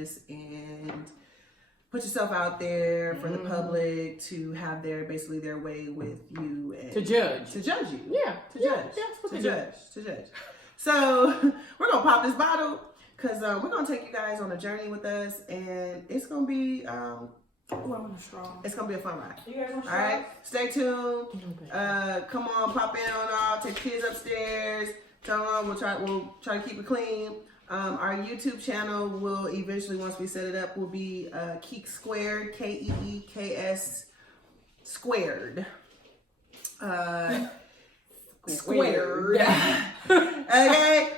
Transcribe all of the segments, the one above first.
business and put yourself out there for the public to have their way with you and to judge you. Yeah, to judge. So we're gonna pop this bottle because we're gonna take you guys on a journey with us, and it's gonna be it's gonna be a fun ride. You guys want all right, stay tuned. Come on, pop in on off. Take kids upstairs. Tell them we'll try to keep it clean. Our YouTube channel will eventually, once we set it up, will be Keek Squared, KEEKS Squared. Squared. Okay.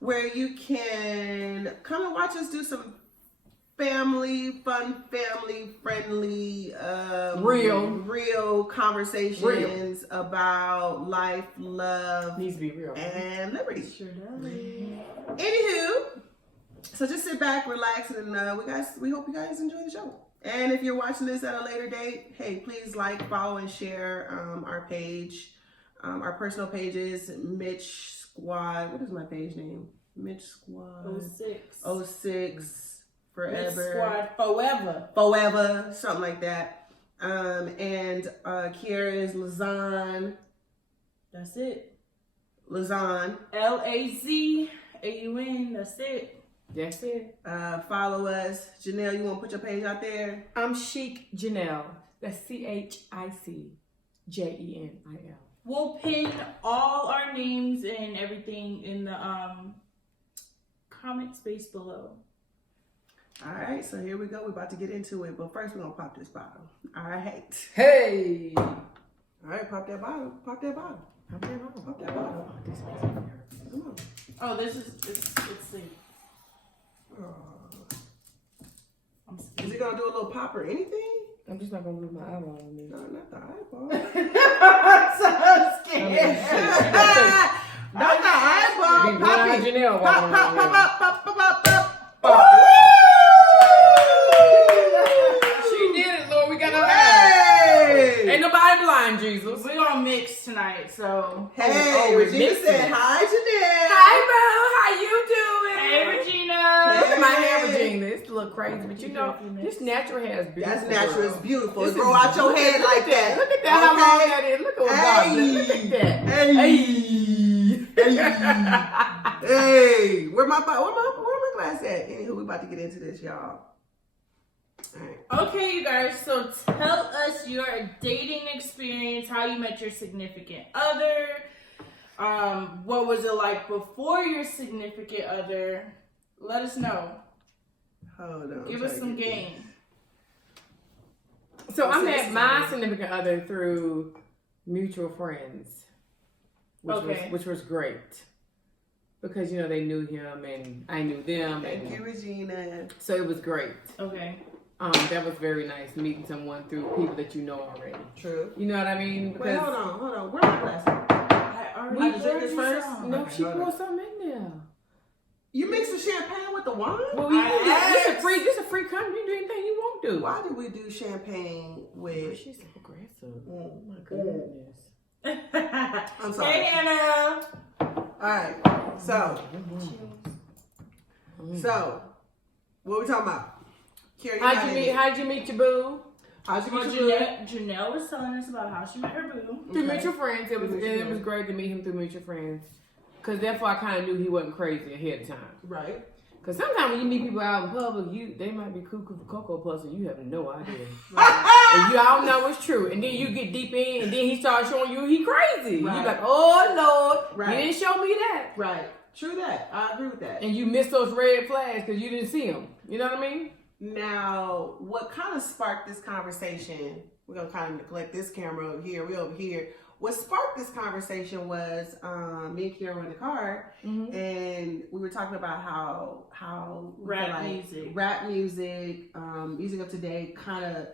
Where you can come and watch us do some family friendly, real conversations about life, love, needs to be real, and liberty. Sure does. Anywho, so just sit back, relax, and we hope you guys enjoy the show. And if you're watching this at a later date, hey, please like, follow, and share our page, our personal pages, Mitch Squad. What is my page name? Mitch Squad 06 Forever. Mitch Squad Forever, something like that. And Kiara is Lazan. That's it. Lazan. LAZAUN. That's it. That's it. Follow us. Janelle, you want to put your page out there? I'm Chic Janelle. That's CHICJENIL. We'll pin all our names and everything in the comment space below. All right, so here we go. We're about to get into it, but first we're gonna pop this bottle. All right. Hey. All right, pop that bottle. Pop that bottle. Pop that bottle. Pop that bottle. Oh, this makes me nervous. Come on. Oh, this is it's safe. I'm Is scared. he gonna do a little pop or anything? I'm just not gonna move my eyeball on me. No, not the eyeball. I'm so scared. Not the eyeball. Pop it. Janelle Pop, walking pop, around pop, here. pop, pop, pop, pop. She did it, Lord. We got her. Hey! Ain't nobody blind, Jesus. We're gonna mix tonight, so. Hey, Regina mixing said it. hi, Janelle. Hi, Boo. How you doing? Hey, Regina. Look at my hair, Regina. It's a little crazy, but you know, this natural hair is beautiful. That's natural. It's beautiful. This Grow is out your head like that. Look at that. How long that is. Look at what God did. Look at that. Hey, where my glass at? Anywho, we about to get into this, y'all. All right. Okay, you guys, so tell us your dating experience, how you met your significant other. What was it like before your significant other? Let us know. Hold on. Give us some game. So I met my significant other through mutual friends, which was great. Because, you know, they knew him and I knew them. Thank you, Regina. So it was great. Okay. That was very nice, meeting someone through people that you know already. True. You know what I mean? Wait, hold on. Where's my glass? I We already drink this first? No, Okay, she hold poured on. something in there. You mix the champagne with the wine? Well, this a free country. You do anything you want to. Why did we do champagne with... She's so aggressive. Oh, my goodness. I'm sorry. Hey, Anna. Alright, so, what we talking about? Carrie, How'd you meet your boo? How'd you Well, meet your boo? Janelle was telling us about how she met her boo. Through mutual friends. It was great to meet him through mutual friends. Because therefore I kind of knew he wasn't crazy ahead of time. Right. Because sometimes when you meet people out in public, they might be cuckoo for Cocoa Puffs and you have no idea. Right. And you all know it's true. And then you get deep in and then he starts showing you he crazy. Right. You're like, oh Lord, Right. you didn't show me that. Right. True that. I agree with that. And you missed those red flags because you didn't see them. You know what I mean? Now, what kind of sparked this conversation, we're going to kind of neglect this camera over here, we over here. What sparked this conversation was me and Kiara were in the car, and we were talking about how Rap music, music of today kind of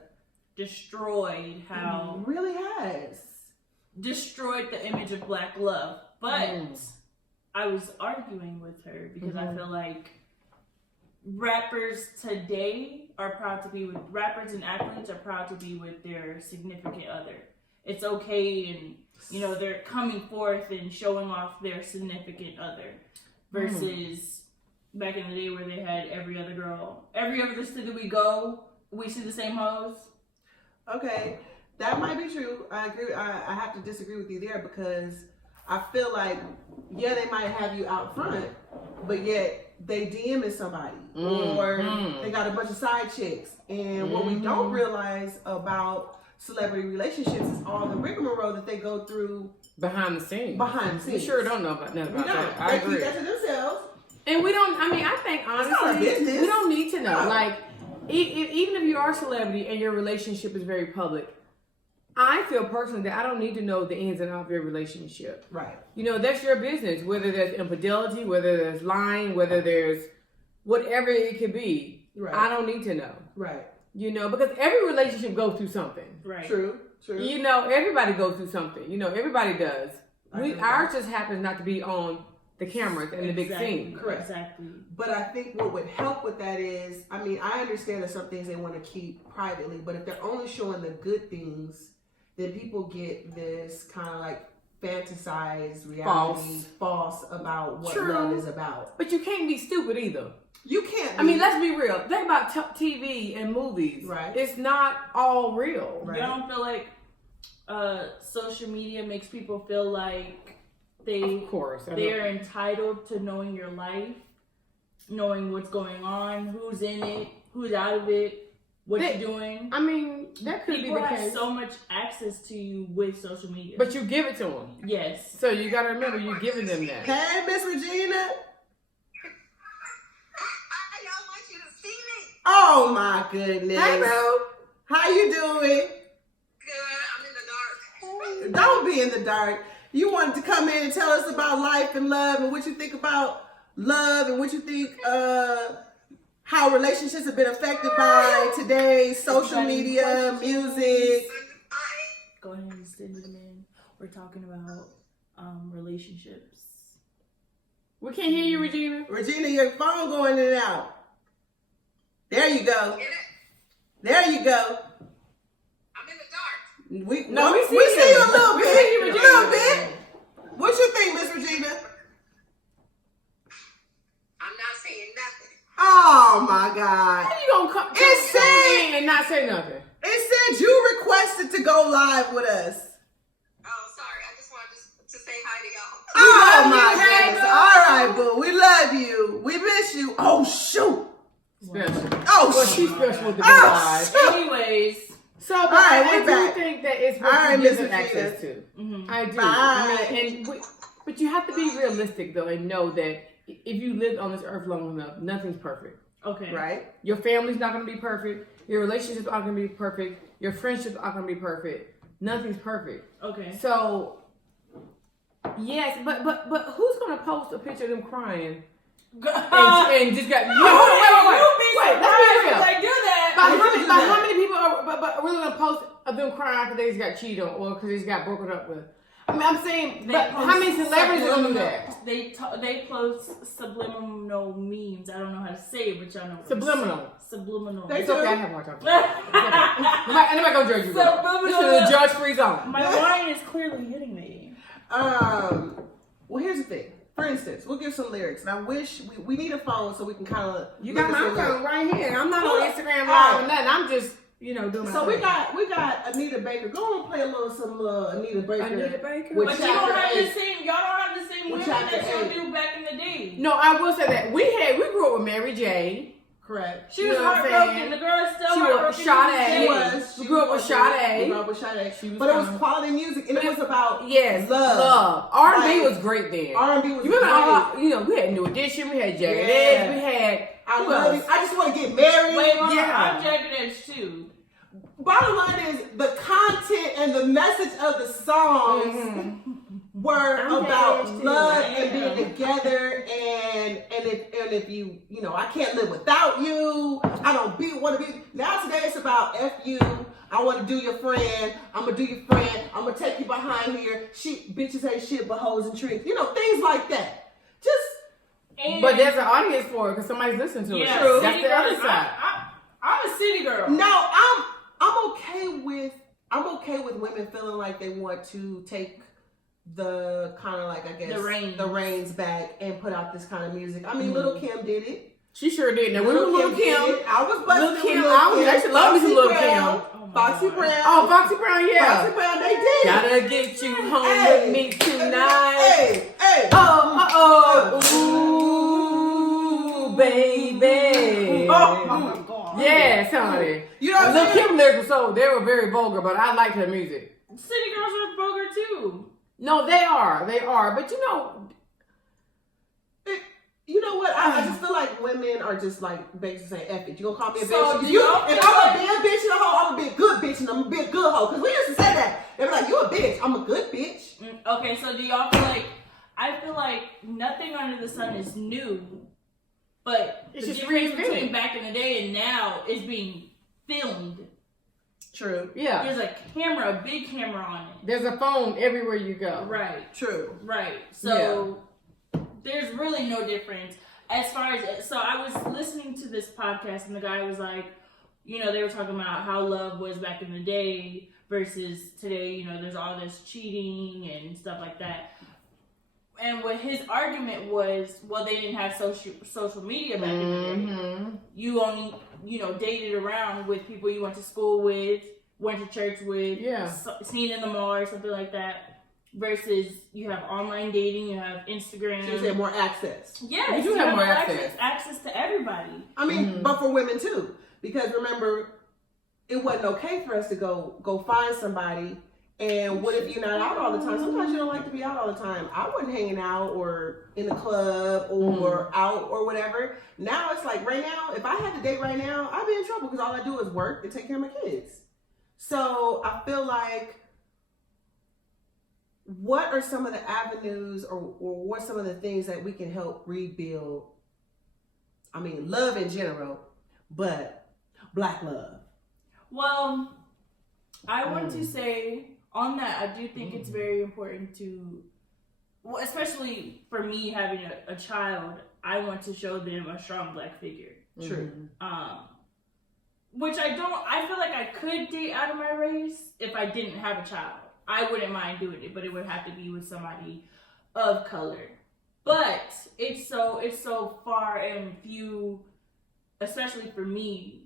destroyed how really has destroyed the image of black love. But I was arguing with her because I feel like rappers today are proud to be with rappers and athletes are proud to be with their significant other. It's okay, and you know they're coming forth and showing off their significant other. versus back in the day where they had every other city we go, we see the same hoes. Okay, that might be true. I agree. I have to disagree with you there because I feel like, yeah, they might have you out front, but yet they DMing somebody or they got a bunch of side chicks. And what we don't realize about celebrity relationships is all the rigmarole that they go through behind the scenes. We sure don't know about nothing about that. I they agree. keep that to themselves. And we don't, I think honestly, we don't need to know. No. Like, even if you are a celebrity and your relationship is very public, I feel personally that I don't need to know the ins and outs of your relationship. Right. You know, that's your business, whether there's infidelity, whether there's lying, whether there's whatever it could be. Right. I don't need to know. Right. You know, because every relationship goes through something. Right. True. You know, everybody goes through something. You know, everybody does. Ours just happens not to be on the cameras and the big scene. Correct. Exactly. But I think what would help with that is, I mean, I understand that some things they want to keep privately, but if they're only showing the good things, then people get this kind of like fantasized reality, false about what love is about. But you can't be stupid either. You can't. I mean, let's be real. Think about TV and movies. Right. It's not all real. Right. You don't feel like social media makes people feel like they're entitled to knowing your life, knowing what's going on, who's in it, who's out of it, what you're doing. I mean, that could people be the have case. so much access to you with social media. But you give it to them. Yes. So you got to remember, you're giving them that. Hey, Miss Regina. I don't want you to see me. Oh my goodness. Hey, bro. How you doing? Good. I'm in the dark. Don't be in the dark. You wanted to come in and tell us about life and love and what you think about love and what you think how relationships have been affected by today's social media, music. Go ahead and send them in. We're talking about relationships. We can't hear you, Regina. Regina, your phone going in and out. There you go. There you go. I'm in the dark. We see you a little We bit. see you, A Regina. little bit. What you think, Miss Regina? I'm not saying nothing. Oh my God. How you gonna come in and not say nothing? It said you requested to go live with us. Oh, sorry. I just wanted to say hi to y'all. Oh love my you, hey, goodness. boo. All right, boo. We love you. We miss you. Oh shoot. Special. Oh Well, shoot. she's special with the big Oh, eyes. shoot. Anyways. So, but right, I we're do back. think that it's what All right, you give Miss them Regina. access to. Mm-hmm. I do. Bye. I mean, but you have to be realistic though, and know that if you lived on this earth long enough, nothing's perfect. Okay. Right. Your family's not going to be perfect. Your relationships aren't going to be perfect. Your friendships aren't going to be perfect. Nothing's perfect. Okay. So, yes, but who's going to post a picture of them crying and just got? Wait, let's be real. Like do that. But how many people are really gonna post of them crying because they just got cheated on or because they just got broken up with? I mean, I'm saying, but how many celebrities are gonna do that? They post subliminal memes. I don't know how to say it, but y'all know what Subliminal. Subliminal. They It's okay. I have more time. Nobody gonna judge you. Subliminal. This is a judge-free zone. My line is clearly hitting me. Well, here's the thing. For instance, we'll give some lyrics, and I wish we need a phone so we can kind of. You got my phone right here. I'm not on Instagram Live or nothing. I'm just, doing my So thing. we got Anita Baker. Go on and play some Anita Baker. Anita Baker? With But you don't have Chapter the same. Y'all don't have the same With women Chapter that y'all 8. do back in the day. No, I will say that we grew up with Mary J. Correct. She was You know what I'm heartbroken. saying? The girl is still She was heartbroken. Sade. She was. We grew up with Sade. We grew up with Sade. She was But it was fine. quality music, and it was about Yes, love. R&B Like, was great then. R&B was You remember great. all, we had New Edition, we had Jagged Yeah. Edge, we had I who love else? it. I just want to get married. Wait, Yeah. I'm Jagged Edge too. Bottom line is the content and the message of the songs were I'm about Jagged Edge, too. love I and am. being together and if you I can't live without you. I don't want to be. Now today it's about F you. I want to do your friend. I'm gonna do your friend. I'm gonna take you behind here. Bitches ain't shit but hoes and tricks. Things like that. Just But there's an audience for it because somebody's listening to it. Yeah, True. city That's the girl. other side. I'm a city girl. no. I'm okay with women feeling like they want to take the kind of like, I guess, The reins back and put out this kind of music. I mean, Little Kim did it. She sure did. Now, Little Kim. I was busting Little Kim. with I was actually love me some Little Kim. Foxy Brown. Oh, Foxy Brown, yeah. Foxy Brown, they did. Gotta get you home with me tonight. Hey. Ooh, baby. Oh my God. Yes, honey. You know what I'm Little saying? Kim lyrics were they were very vulgar, but I liked her music. City Girls are vulgar too. No, they are, but you know. You know what? I just feel like women are just like basically saying, F it. You gonna call me a So bitch? do If y'all I'm feel gonna be a bitch and a hoe, I'm gonna be a good bitch and I'm gonna be a good hoe. Because we used to say that. They were like, you a bitch. I'm a good bitch. Okay, so do y'all feel like, I feel like nothing under the sun is new, but It's the just difference reinvented. between back in the day and now is being filmed. True. Yeah. There's a camera, a big camera on it. There's a phone everywhere you go. Right. True. Right. So there's really no difference as far as, so I was listening to this podcast and the guy was like, you know, they were talking about how love was back in the day versus today, you know, there's all this cheating and stuff like that. And what his argument was, well, they didn't have social media back in the day. You only, you know, dated around with people you went to school with, went to church with, seen in the mall or something like that. Versus you have online dating, you have Instagram. So you have more access. Yes, you do have more access to everybody. I mean, but for women too. Because remember, it wasn't okay for us to go find somebody. And what if you're not out all the time? Sometimes you don't like to be out all the time. I wasn't hanging out or in the club or out or whatever. Now it's like right now, if I had to date right now, I'd be in trouble because all I do is work and take care of my kids. So I feel like, what are some of the avenues or what are some of the things that we can help rebuild? I mean, love in general, but Black love. Well, I want to say on that, I do think it's very important to, well, especially for me having a child, I want to show them a strong Black figure. True. Which I feel like I could date out of my race if I didn't have a child. I wouldn't mind doing it, but it would have to be with somebody of color. But it's so far and few, especially for me,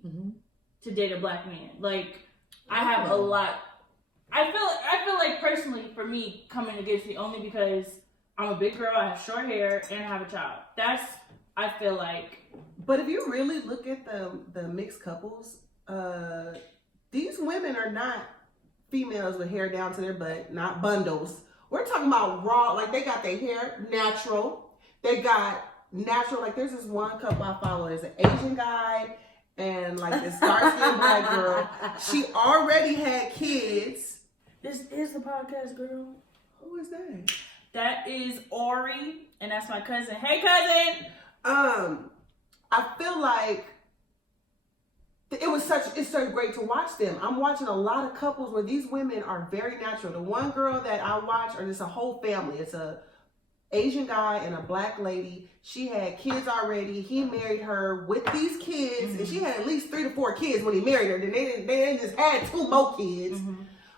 to date a Black man. Like, I have a lot. I feel like personally for me coming against me only because I'm a big girl, I have short hair, and I have a child. That's, I feel like. But if you really look at the mixed couples, these women are not females with hair down to their butt, not bundles. We're talking about raw, like they got their hair natural. They got natural, like there's this one couple I follow, there's an Asian guy and like this dark-skinned Black girl. She already had kids. This is the podcast, girl. Who is that? That is Ori, and that's my cousin. Hey, cousin! I feel like it's so great to watch them. I'm watching a lot of couples where these women are very natural. The one girl that I watch, or just a whole family. It's a Asian guy and a Black lady. She had kids already. He married her with these kids, and she had at least 3 to 4 kids when he married her. Then they just had 2 more kids.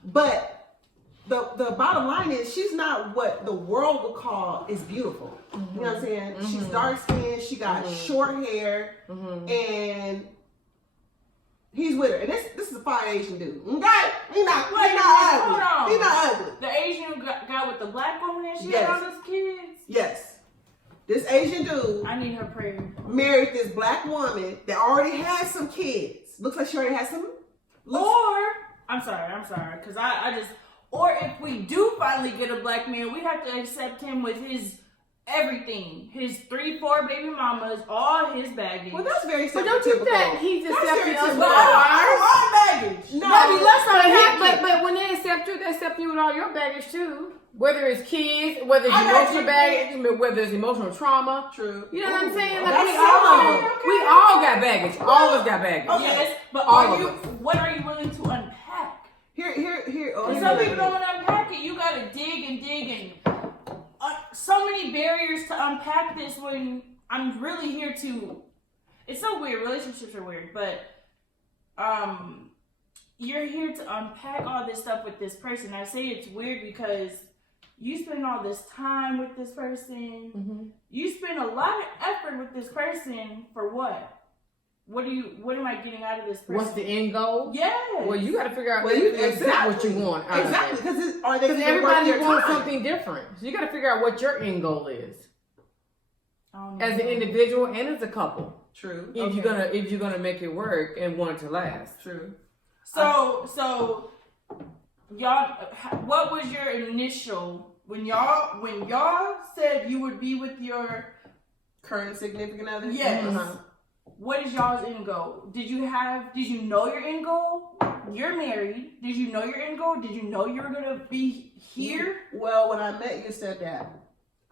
But the bottom line is she's not what the world would call is beautiful. You know what I'm saying? She's dark skinned. She got short hair, and he's with her, and this is a fine Asian dude. Okay, he's not ugly. Hold on. He's not ugly. The Asian guy with the Black woman and she Yes. had all those kids. Yes, this Asian dude I need her prayer. married this Black woman that already has some kids. Looks like she already has some. I'm sorry, because I just, or if we do finally get a Black man, we have to accept him with his everything, his 3-4 baby mamas, all his baggage. Well, that's very But don't you stereotypical. think he's That's accepting us stereotypical. with ours? baggage. No, Baby, let's unpack it. But when they accept you, they accept you with all your baggage too. Whether it's kids, whether it's I got emotional you. baggage, whether it's emotional trauma. True. You know what I'm saying? Ooh, Like that's we some of all, we all got baggage. All of us got baggage. Okay. Yes, but All of us. what are you willing to unpack? Here. Because some people don't want to unpack it. You got to dig and so many barriers to unpack this when I'm really here to. It's so weird. Relationships are weird, but you're here to unpack all this stuff with this person. I say it's weird because you spend all this time with this person. Mm-hmm. You spend a lot of effort with this person for what? What am I getting out of this person? What's the end goal? Yes. Well, you got to figure out Well, exactly what you want out Exactly, of it. because Everybody wants something different. So you got to figure out what your end goal is as an individual and as a couple. True. If you're gonna make it work and want it to last. True. So y'all, what was your initial when y'all said you would be with your Current significant other? Yes. Uh-huh. What is y'all's end goal? Did you know your end goal? You're married. Did you know your end goal? Did you know you were gonna be here? Well, when I met your stepdad,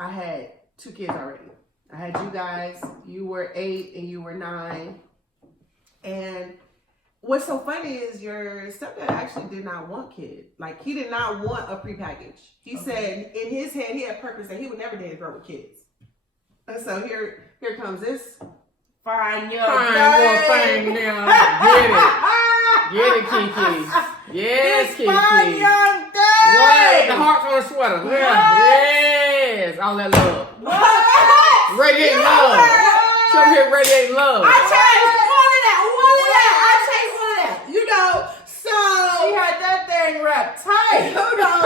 I had 2 kids already. I had you guys. You were 8 and you were 9. And what's so funny is your stepdad actually did not want kids. Like, he did not want a prepackaged. He said in his head he had purpose that he would never date a girl with kids. And so here comes this Fine young Fine now. Get it, Kiki. Yes, Kiki. fine young What? The thing. hearts on the sweater. Yeah. Yes. All that love. What? Radiating love. Show me here radiating love. I changed one of that. I changed one of that. You know, so She had that thing wrapped tight. you know,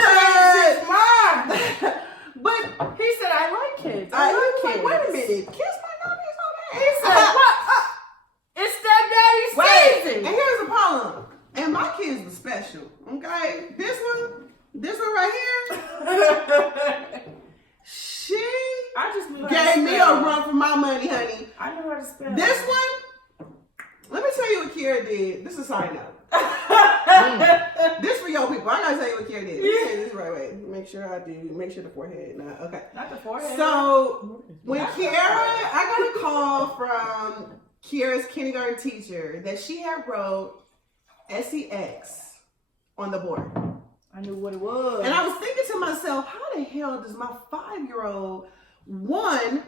Changed his mind. but He said, I like kids. I I like was kids. like, wait a minute, kids might not be so bad. He said, what? It's stepdaddy's Wait, season. and here's the problem. And my kids were special. Okay, this one right here, she I just knew how gave to me a spell. run for my money, honey. I knew how to spell. This one, let me tell you what Kiera did. This is a side note. This for your people. I gotta tell you what Kiera did. Let me say this right way. Make sure I do. Make sure the forehead. Nah, okay. Not the forehead. So when I got a call from Kiera's kindergarten teacher that she had wrote SEX on the board. I knew what it was. And I was thinking to myself, how the hell does my 5-year-old, one,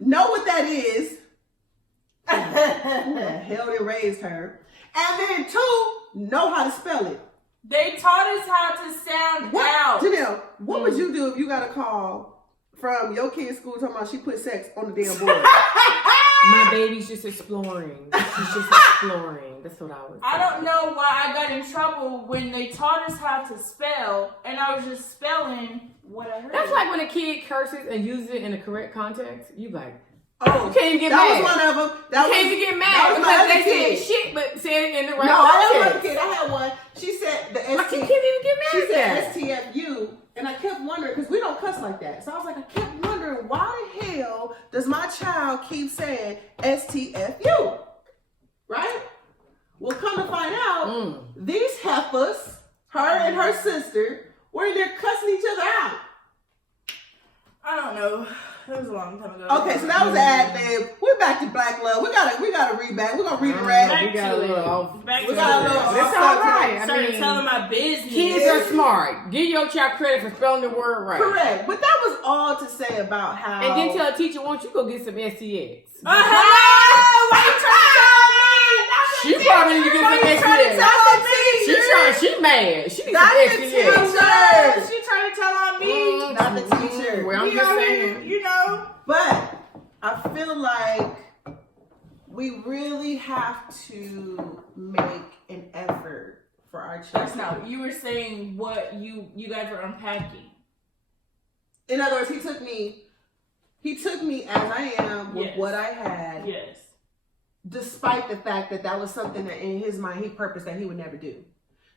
know what that is? Who the hell they raised her? And then 2, know how to spell it. They taught us how to sound out. Janelle, what would you do if you got a call from your kid's school talking about she put sex on the damn board? My baby's just exploring. She's just exploring. That's what I was. I don't know why I got in trouble when they taught us how to spell, and I was just spelling what I heard. That's like when a kid curses and uses it in the correct context. You like, Oh, you can't even get that mad. was one of them. You can't even get mad was my because they other kid. said shit, but said it in the right No, I had one context. kid. I had one. She said the Like, you ST. can't even get mad She at said that. STFU, and I kept wondering because we don't cuss like that. So I was like, I kept wondering why the hell does my child keep saying STFU, right? Well, come to find out, these heifers, her and her sister, were in there cussing each other out. I don't know. That was a long time ago. Okay, so that was the ad lib. We're back to Black Love. We gotta read back. We're gonna redirect. Back We got to a little it. off. Back We to got a it. little off. That's all right. I Started mean, telling my business. kids are smart. Give your child credit for spelling the word right. Correct. But that was all to say about how. And then tell a teacher, why don't you go get some SEX? Hello! Why you trying to tell me? She probably need to get some SEX. Tell me. She mad. She needs Not some the SEX. teacher. She trying to tell on me. Not the teacher. Well, I'm We just out saying. here, you know. But I feel like we really have to make an effort for our children. That's not. You were saying what you guys were unpacking. In other words, he took me as I am with Yes. what I had, Yes. despite the fact that that was something that in his mind he purposed that he would never do.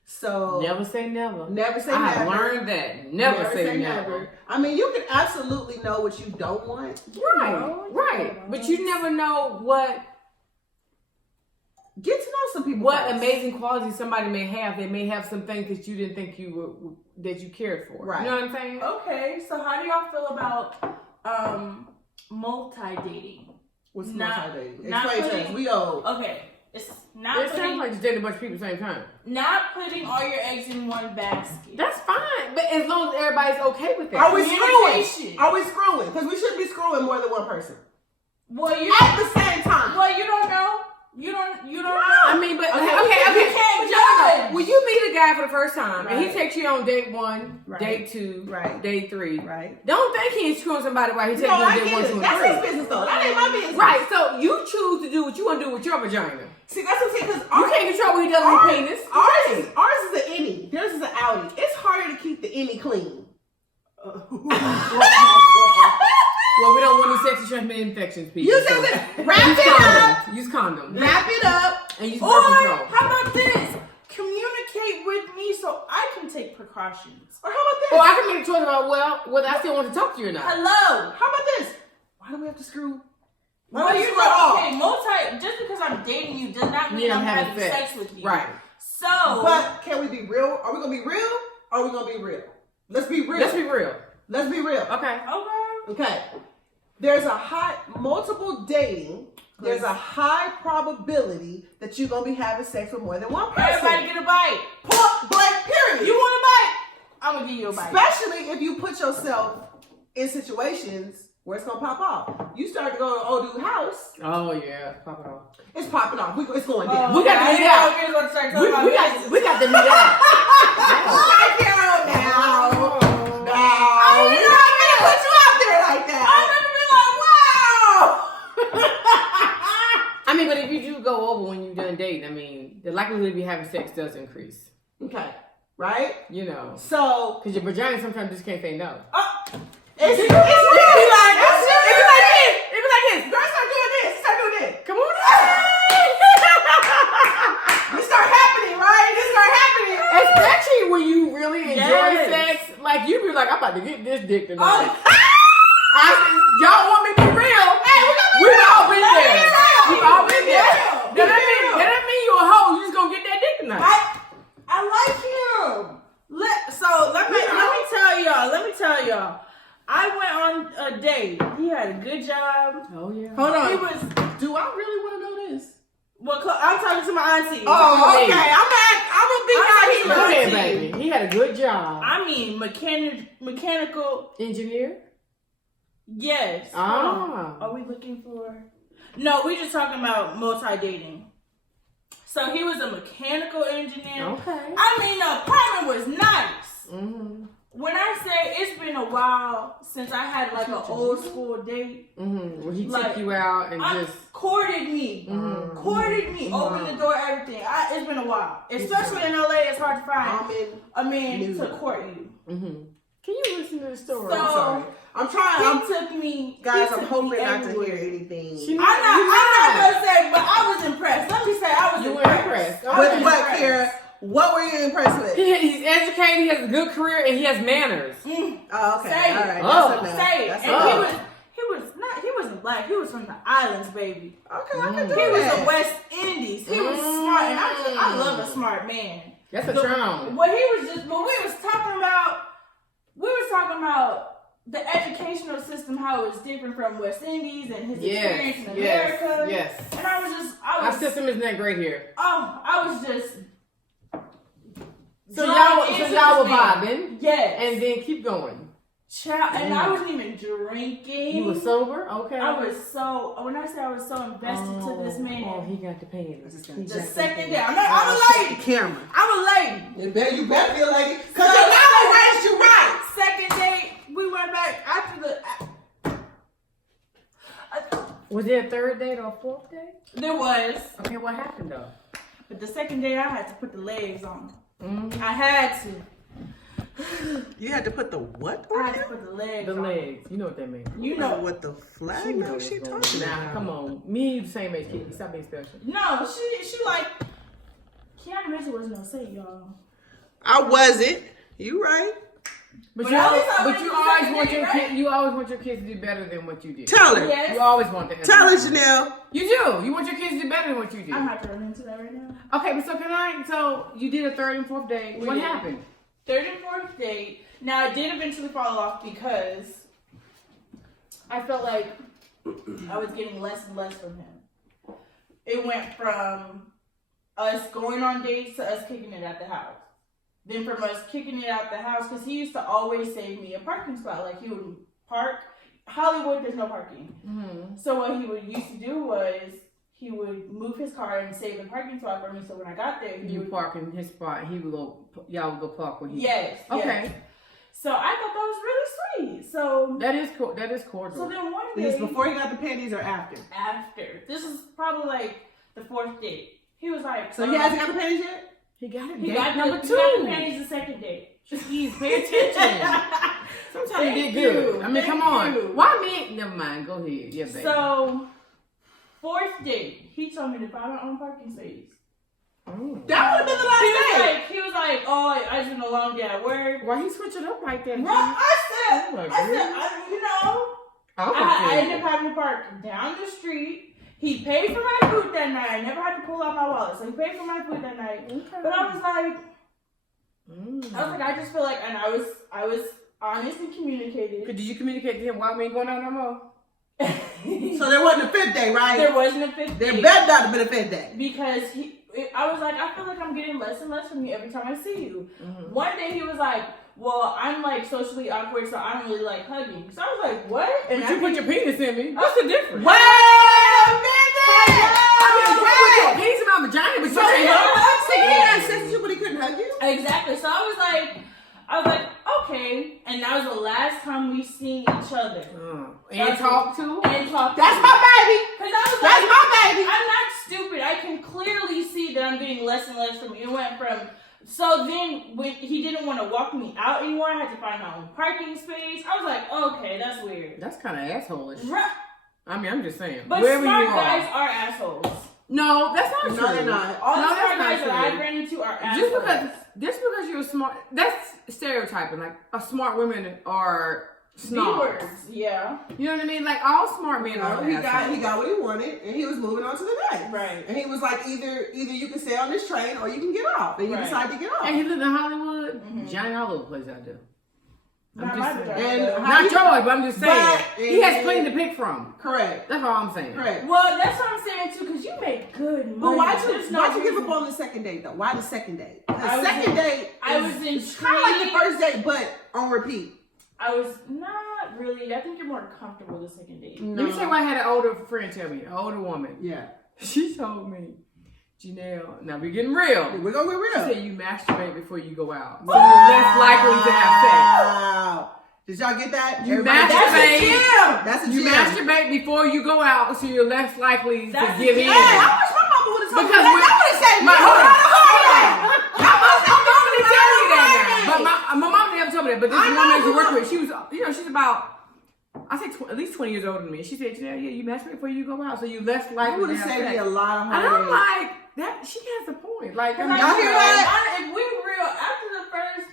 So Never say never. never say I never. have learned that. Never say never. I mean, you can absolutely know what you don't want. Right. But you never know what Get to know some people. what first. amazing qualities somebody may have. They may have some things that you didn't think that you cared for. Right. You know what I'm saying? Okay. So how do y'all feel about multi-dating? What's Not- multi-dating? not Explain to putting- us. We old. Okay. It's not It sounds putting, like just dating a bunch of people at the same time. not putting all your eggs in one basket. That's fine, but as long as everybody's okay with that. Are we screwing? Communication. Are we screwing? Because we shouldn't be screwing more than one person Well, you at the same time. well, you don't know. You don't know. I mean, but okay. You can't judge. When you meet a guy for the first time and he Right. takes you on date 1, Right. date 2, Right. date 3, Right. don't think he's screwing somebody while he takes No, you on I date 1, get 2, it. and That's 3. his business, though. That ain't my business. Right, so you choose to do what you want to do with your vagina. See, that's what I'm saying. Because You can't control what he does with his penis. Ours is an innie. Theirs is an outie. It's harder to keep the innie clean. Well, we don't want any sexually transmitted infections, people. You so just wrap it up. Use condoms. Wrap it up. And use Or birth control. how about this? Communicate with me so I can take precautions. Or how about this? Or I can make a choice about, whether I still want to talk to you or not. Hello. How about this? Why do we have to screw? Why Well, do we you screw it all? okay, just because I'm dating you does not mean Yeah, I'm I'm having having sex. sex with you. Right. So, But can we be real? Are we gonna be real? Or are we gonna be real? Let's be real. Let's be real. Let's be real. Okay. okay. There's a multiple dating. There's a high probability that you're gonna be having sex with more than one person. Everybody get a bite. Point blank. Period. You want a bite? I'm gonna give you a bite. Especially if you put yourself in situations where it's gonna pop off. You start to go to old dude's house, Oh, yeah. Pop it off. it's popping off. It's going down. We got to meet out. We got to meet out. I can't now. No, we're not gonna put you out there like that. I mean, but if you do go over when you're done dating, I mean, the likelihood of you having sex does increase. Okay, right? You know. So Because your vagina sometimes just can't say no. it's It really be like this. Girl, start doing this. Start doing this. Come on. This start happening, right? This start happening. Especially when you really enjoy Yes. sex. Like, you be like, I'm about to get this dick tonight. Oh. I said, y'all want me to be real? Hey, We've all been Let me there. be real. We've all been Be there. real. Be That real. mean you a hoe. You just gonna get that dick tonight. I like him. Let me tell y'all. I went on a date. He had a good job. Oh, yeah. Hold on. He was. Do I really want to know this? Well, I'm talking to my auntie. Oh, okay. me. I'm a big guy here. Go ahead, baby. He had a good job. I mean, mechanical. Engineer? Yes. Ah. Are we looking for? No, we just talking about multi-dating. So he was a mechanical engineer. Okay. I mean, the apartment was nice. Mm-hmm. When I say it's been a while since I had like an old school date, Mm-hmm. Well, he took Like, you out and I just. courted me, Mhm. opened the door, everything. It's been a while, especially in LA. It's hard to find I'm in. a man New. to court you. Mm-hmm. Can you listen to the story? So- I'm sorry. I'm trying. He took me, Guys, he I'm took hoping me not to everywhere. hear anything. She- I'm not gonna say, but I was impressed. Let me say, I was You were impressed. impressed. I was With what, impressed. Kara? What were you impressed with? He's educated, he has a good career, and he has manners. Oh, okay. Say it. All right. Oh. That's enough. Say it. That's And enough. he wasn't black. He was from the islands, baby. Okay, I can do He was that. a West Indies. He was smart, and I love a smart man. That's a turn on. What we was talking about the educational system, how it was different from West Indies and his experience in America. Yes. And I Our was system isn't that great here. I was just. So drawn y'all into were this man. vibing, Yes. and then keep going. Child, and I wasn't even drinking. You were sober? Okay. When I say I was so invested to this man. Oh, he got the pants. The second day, I'm a lady. Camera. I'm a lady. You better be a lady. Because your mama raised you right. Second date, we went back after Was there a third date or a fourth date? there was, Okay, what happened though? but the second date I had to put the legs on. Mm-hmm. I had to. You had to put the what I on had to you? put the legs The on. legs. You know what that means. You know. What the flag? She What knows is she what's going talking on. Nah, about? come on. Me and you the same age, Kiki. Stop being special. No, she like. Keanu Mitchell wasn't gonna say y'all. I wasn't. You right. But But you, at least I but went you to always second want date, your right? kid. You always want your kids to do better than what you did. Tell her. Yes. You always want that. Tell her, Janelle. You do. You want your kids to do better than what you did. I'm not turning into that right now. Okay, but so can I? So you did a third and fourth date. We What did. happened? Third and fourth date. Now I did eventually fall off because I felt like I was getting less and less from him. It went from us going on dates to us kicking it at the house. Then from us kicking it out the house, because he used to always save me a parking spot. Like he would park. Hollywood, there's no parking. Mm-hmm. So what he would used to do was he would move his car and save the parking spot for me. So when I got there, You park in his spot. He would go. Y'all would go park with him. Yes. Okay. Yes. So I thought that was really sweet. So That is cool. That is cordial. So then one Is day this before he got the panties or after? after, this is probably like the 4th date. He was like, So he hasn't got the panties yet? he got it. he Date got number the, 2. He got the panties the 2nd date. Jeez, pay attention. Sometimes Thank you get good. you. I mean, come Thank on. you. Why me? Never mind. Go ahead. Yeah, baby. So 4th date, he told me to find my own parking space. Oh. That would have been the last date. He was like, oh, I just been a long day at work. Why he switch it up like that? Bro, I said, Oh my you know, I'm I ended up having to park down the street. He paid for my food that night. I never had to pull out my wallet, so he paid for my food that night. Okay. But I was like, I just feel like, and I was honest and communicated. Did you communicate to him why we ain't going out no more? So there wasn't a 5th day, right? There wasn't a 5th There date. better not have been a 5th day. Because I was like, I feel like I'm getting less and less from you every time I see you. Mm-hmm. One day he was like, well, I'm like socially awkward, so I don't really like hugging. So I was like, what? And But you put your penis in me. What's the difference? Wait a minute! You put your penis in my vagina, but you can't hug. So he had sex with you, but he couldn't hug you? Exactly. So I was like, okay. And that was the last time we seen each other. And talk to? And talked. That's my baby. Because I was That's like, my baby. I'm not stupid. I can clearly see that I'm getting less and less from you. It went from. So then, when he didn't want to walk me out anymore, I had to find my own parking space. I was like, okay, that's weird. That's kind of assholeish. Right. I mean, I'm just saying. But Wherever smart you are. guys are assholes. No, that's not true. No, they're not. All the No, smart that's guys not that true. I've ran into are assholes. Just because you're smart, that's stereotyping. Like, smart women are snobs. B-words, yeah. You know what I mean? Like, all smart men are He assholes. got what he wanted, and he was moving on to the next. Right. And he was like, either you can stay on this train or you can get off. And you Right. decide to get off. And he lived in Hollywood. Mhm. Johnny all over the place out there. I'm Not just my saying. vagina. And Not yours, but I'm just saying. But- He has plenty to pick from. Correct. That's all I'm saying. Correct. Well, that's what I'm saying too, because you make good money. But why'd There's no you give reason- up on the 2nd date though? Why the 2nd date? The I was 2nd in- date I is- was it's kind of like the intrigued. 1st date, but on repeat. I was not really. I think you're more comfortable the 2nd date. Let me tell you what I had an older friend tell me. An older woman. Yeah. She told me, Janelle, now we're getting real. We're gonna get She real. said you masturbate before you go out. So you're less likely to have sex. Wow. Did y'all get that? You Everybody- masturbate. That's a You gem. masturbate before you go out, so you're less likely That's to give a in. gem. Hey, I wish my mama would have told me Because that. when- I would have said, Hold on. I'm I'm gonna tell you that now. But my mom never told me that. But this I know, woman I used to work who with, she was, she's about, I say at least 20 years older than me. She said, yeah, you masturbate before you go out, so you're less I likely would to have have saved me sex. a lot of And I'm heartache. like, that she has a point. Like, I mean, Y'all hear that? If we real after the first,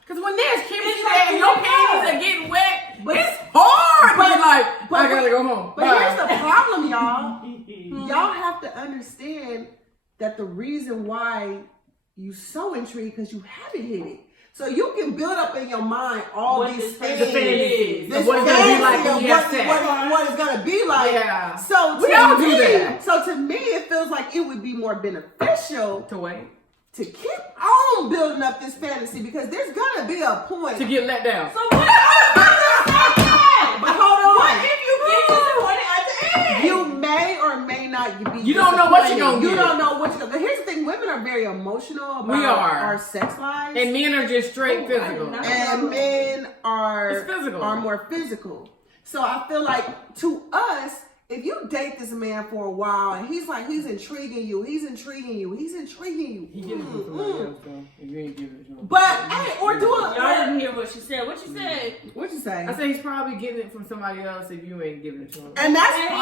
because when there's chemistry It's there like and your you panties know. are getting wet, But- it's hard. But you're like, but- I gotta go home. But Bye. here's the problem, y'all. Y'all have to understand that the reason why you so intrigued because you haven't hit it. So you can build up in your mind all What these this things. the fantasies This of what it's gonna be like fantasy when of you have sex. what it's gonna be like. Yeah. So We to all do me, that. So to me, it feels like it would be more beneficial To wait. to keep on building up this fantasy because there's gonna be a point. To get let down. So what? But hold on. What if you get disappointed at the end? You may or may not be. You don't know what you're gonna You get. don't know what you're gonna. But here's the thing: women are very emotional about We are. our sex lives, And men are just straight Oh, I physical. did not- and men It's are physical. more physical. So I feel like to us, if you date this man for a while and he's intriguing you, He getting it from somebody else though. If you ain't giving it to him. But hey, or do Y'all it. didn't hear what she said. What you said? What you say? I say he's probably getting it from somebody else if you ain't giving it to him. And that's Hey, fine. I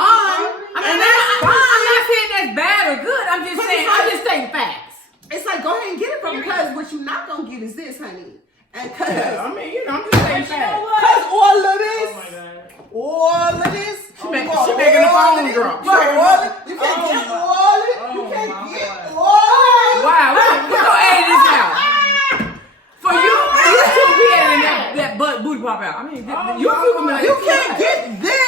mean, And that's I'm fine. not saying that's bad or good. I'm just But saying, it's like- I'm just stating facts. It's like go ahead and get it from him because what you're not gonna get is this, honey. And cause, I mean, I'm just saying But you know facts. what? cause all of this. Oh my god. All of this. She making the phone drop. Right, all of, you can't Oh get my- all of it. You oh can't my get God. all of it. Wow, we're gonna edit this out. For you two be editing that butt booty pop out. I mean, Oh you my two gonna be like, You can't get this,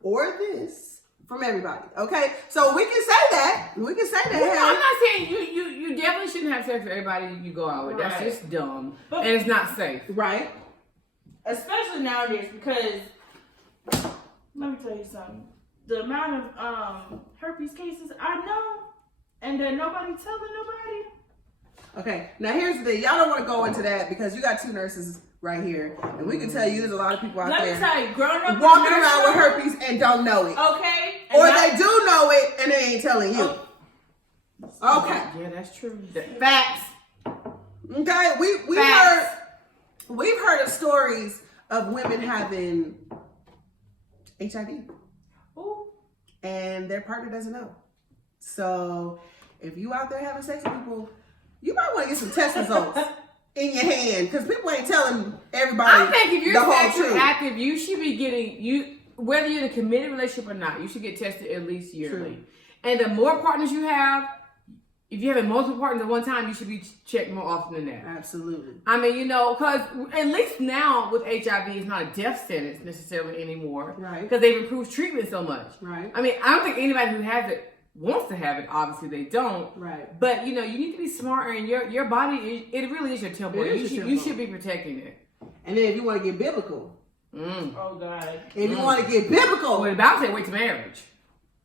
or this from everybody. Okay, so we can say that. We can say that. Well, I'm not saying you definitely shouldn't have sex with everybody you go out with. That's Right. just dumb But- and it's not safe. Right. Especially nowadays because Let me tell you something. The amount of herpes cases I know, and then nobody telling nobody. Okay, now here's the thing. Y'all don't want to go into that because you got two nurses right here, and we can tell you there's a lot of people out Let there me tell you, growing up walking around with herpes and don't know it. Okay. Or they do know it and they ain't telling you. Okay. Yeah, that's true. Facts. Okay, we've heard of stories of women having HIV. Ooh. And their partner doesn't know. So if you out there having sex with people, you might want to get some test results in your hand because people ain't telling everybody. I think if the you're whole sexually truth. active, you should be getting whether you're in a committed relationship or not, you should get tested at least yearly. True. And the more partners you have, if you're having multiple partners at one time, you should be checked more often than that. Absolutely. I mean, because at least now with HIV, it's not a death sentence necessarily anymore. Right. Because they've improved treatment so much. Right. I mean, I don't think anybody who has it wants to have it. Obviously, they don't. Right. But, you need to be smarter. And your body, it really is your temple. It is your You temple. should be protecting it. And then if you want to get biblical, Oh God. if you want to get biblical, Well, the Bible say wait to marriage.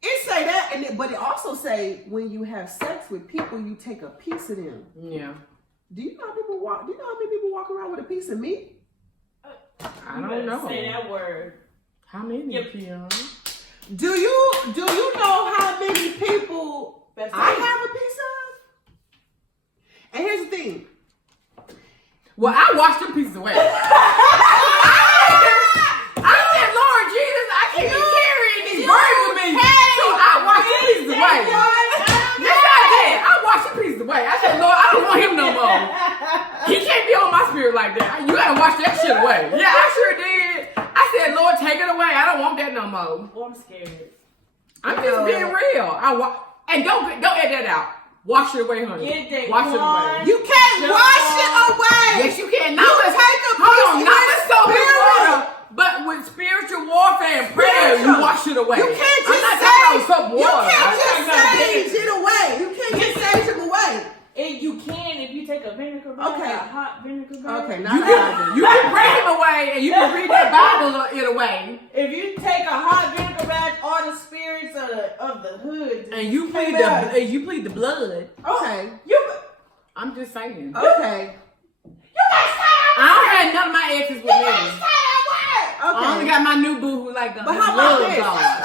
it say that, but it also say when you have sex with people, you take a piece of them. Yeah. Do you know how people walk? Do you know how many people walk around with a piece of meat? I You don't better know. Say that word. How many, Yep. Keon? Do you know how many people I have a piece of? And here's the thing. Well, I washed them pieces away. I said, Lord Jesus, I can't be carrying these burdens with me. So I washed them pieces away. Yes, I did. I washed them pieces away. I said, Lord, I don't want him no more. He can't be on my spirit like that. You gotta wash that shit away. Yeah, I sure did. I said, Lord, take it away. I don't want that no more. Oh, I'm scared. I'm just being real. And don't edit that out. Wash it away, honey. Get that Wash it away. one. You can't Jump wash on. it away. Yes, you can. Not You with, take a hold piece on, of not your with soap and spirit. water, but with spiritual warfare and prayer, you wash it away. You can't I'm just not say talking about soap and you water. can't I'm just talking about sage it away. You can't just sage them away. You can if you take a vinegar bath, Okay. a hot vinegar bath. Okay, You now can pray him away and you can read that Bible it away. If you take a hot vinegar bath, all the spirits of the hood. And you plead the blood. Okay. I'm just saying. Okay. I don't have none of my exes with me. I only Okay. got my new boo who like the But how about love this? God.